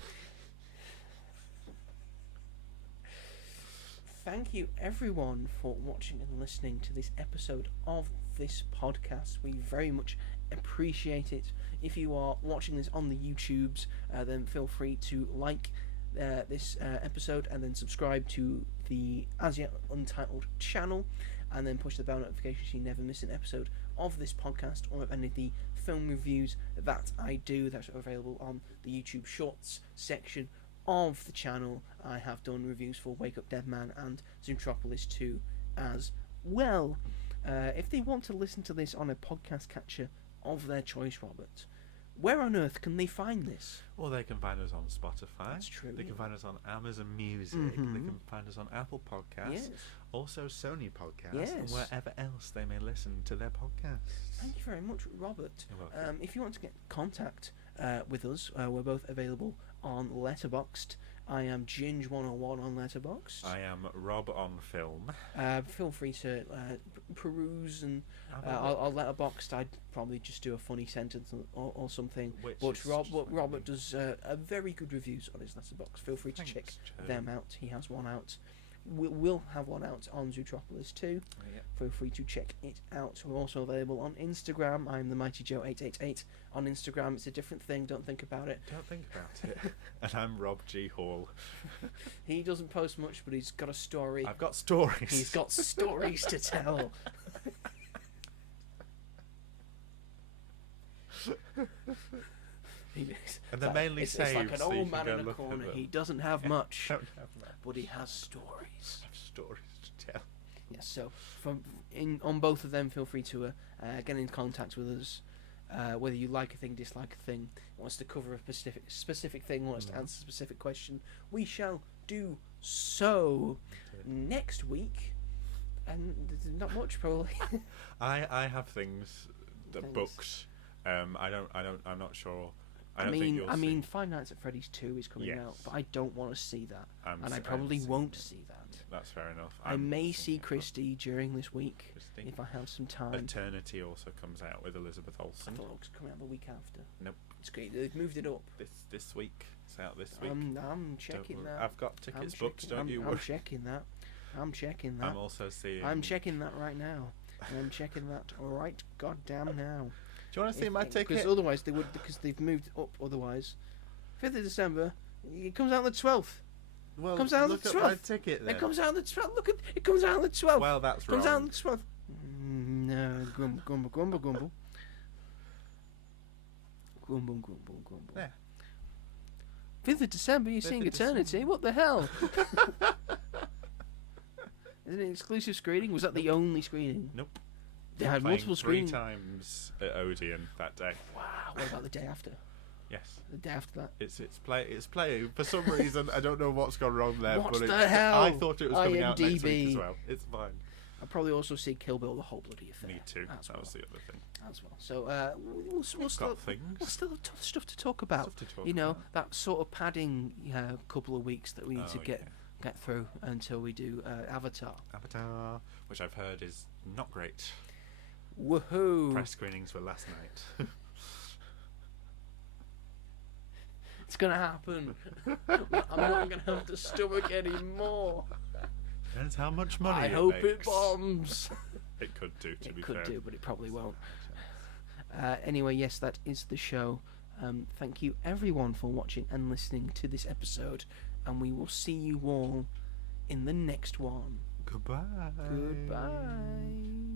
Thank you everyone for watching and listening to this episode of this podcast. We very much appreciate it. If you are watching this on the YouTubes, then feel free to like this episode and then subscribe to the As Yet Untitled channel, and then push the bell notification so you never miss an episode of this podcast or of any of the film reviews that I do that are available on the YouTube Shorts section of the channel. I have done reviews for Wake Up Dead Man and Zootropolis 2 as well. If they want to listen to this on a podcast catcher of their choice, Robert, where on earth can they find this? Well, they can find us on Spotify. That's true. They can find us on Amazon Music. Mhm. They can find us on Apple Podcasts. Yes. Also Sony Podcasts. Yes. And wherever else they may listen to their podcasts. Thank you very much, Robert. You're welcome. If you want to get in contact with us, we're both available on Letterboxd. I am Ginge101 on Letterboxd. I am Rob on Film. Feel free to peruse and I'll Letterboxd. I'd probably just do a funny sentence or something. Which But is Robert does a very good reviews on his Letterboxd. Feel free to Thanks, check Joe. them out. He has one out. We'll have one out on Zootropolis 2. Yeah. Feel free to check it out. We're also available on Instagram. I'm the Mighty Joe 888 on Instagram. It's a different thing. Don't think about it. Don't think about it. And I'm Rob G. Hall. He doesn't post much, but he's got a story. I've got stories. He's got stories to tell. And they're mainly it's like saved, an so you old can man go in a look at corner. them. He doesn't have much, Don't have much. but he has stories. I have stories to tell. Yes, so on both of them, feel free to get in contact with us. Whether you like a thing, dislike a thing, want us to cover a specific thing, want us to answer a specific question, we shall do so next week. And there's not much probably. I have things that Things. booked. I'm not sure. I think mean, you'll see. Five Nights at Freddy's 2 is coming Yes. out, but I don't want to see that, and I I'm probably seeing won't it. see that. That's fair enough. I may see thinking about Christy during this week Christy. if I have some time. Eternity also comes out with Elizabeth I Olsen. thought it was coming out the week after. Nope. It's great. They've moved it up. This week. It's out this week. I'm Don't checking worry. that. I've got tickets booked. Don't you I'm worry. checking that. I'm checking that. I'm also seeing. I'm checking that right now. I'm checking that right goddamn now. Do you want to see my ticket? Because otherwise they would, because they've moved up. Otherwise, 5th of December. It comes out on the 12th. Well, comes out on look the at my 12th. ticket then. It comes out on the 12th. Look at it. Comes out on the 12th. Well, that's Comes wrong. out on the 12th. No, grumble, grumble, grumble, grumble. Grumble, grumble, grumble. There. 5th of December, you're 5th seeing of Eternity? December. What the hell? Is it an exclusive screening? Was that the only screening? Nope. They had Playing multiple 3 screenings. times at Odeon that day. Wow. What about the day after? Yes. The day after that? It's playing. For some reason, I don't know what's gone wrong there. What but the hell? I thought it was coming out next week IMDb. as well. It's fine. I'll probably also see Kill Bill, the whole bloody affair. Me too. As That well. was the other thing. As well. So we'll We've still got things. we'll still have stuff to talk about. Stuff to talk You know, about. that sort of padding couple of weeks that we need to get through until we do Avatar. Avatar, which I've heard is not great. Woohoo! Press screenings were last night. It's gonna happen. I'm not gonna have the stomach anymore. Depends how much money I it hope it makes. bombs. It could do, to be It fair. could do, but it probably won't. Anyway, yes, that is the show. Thank you everyone for watching and listening to this episode, and we will see you all in the next one. Goodbye. Goodbye.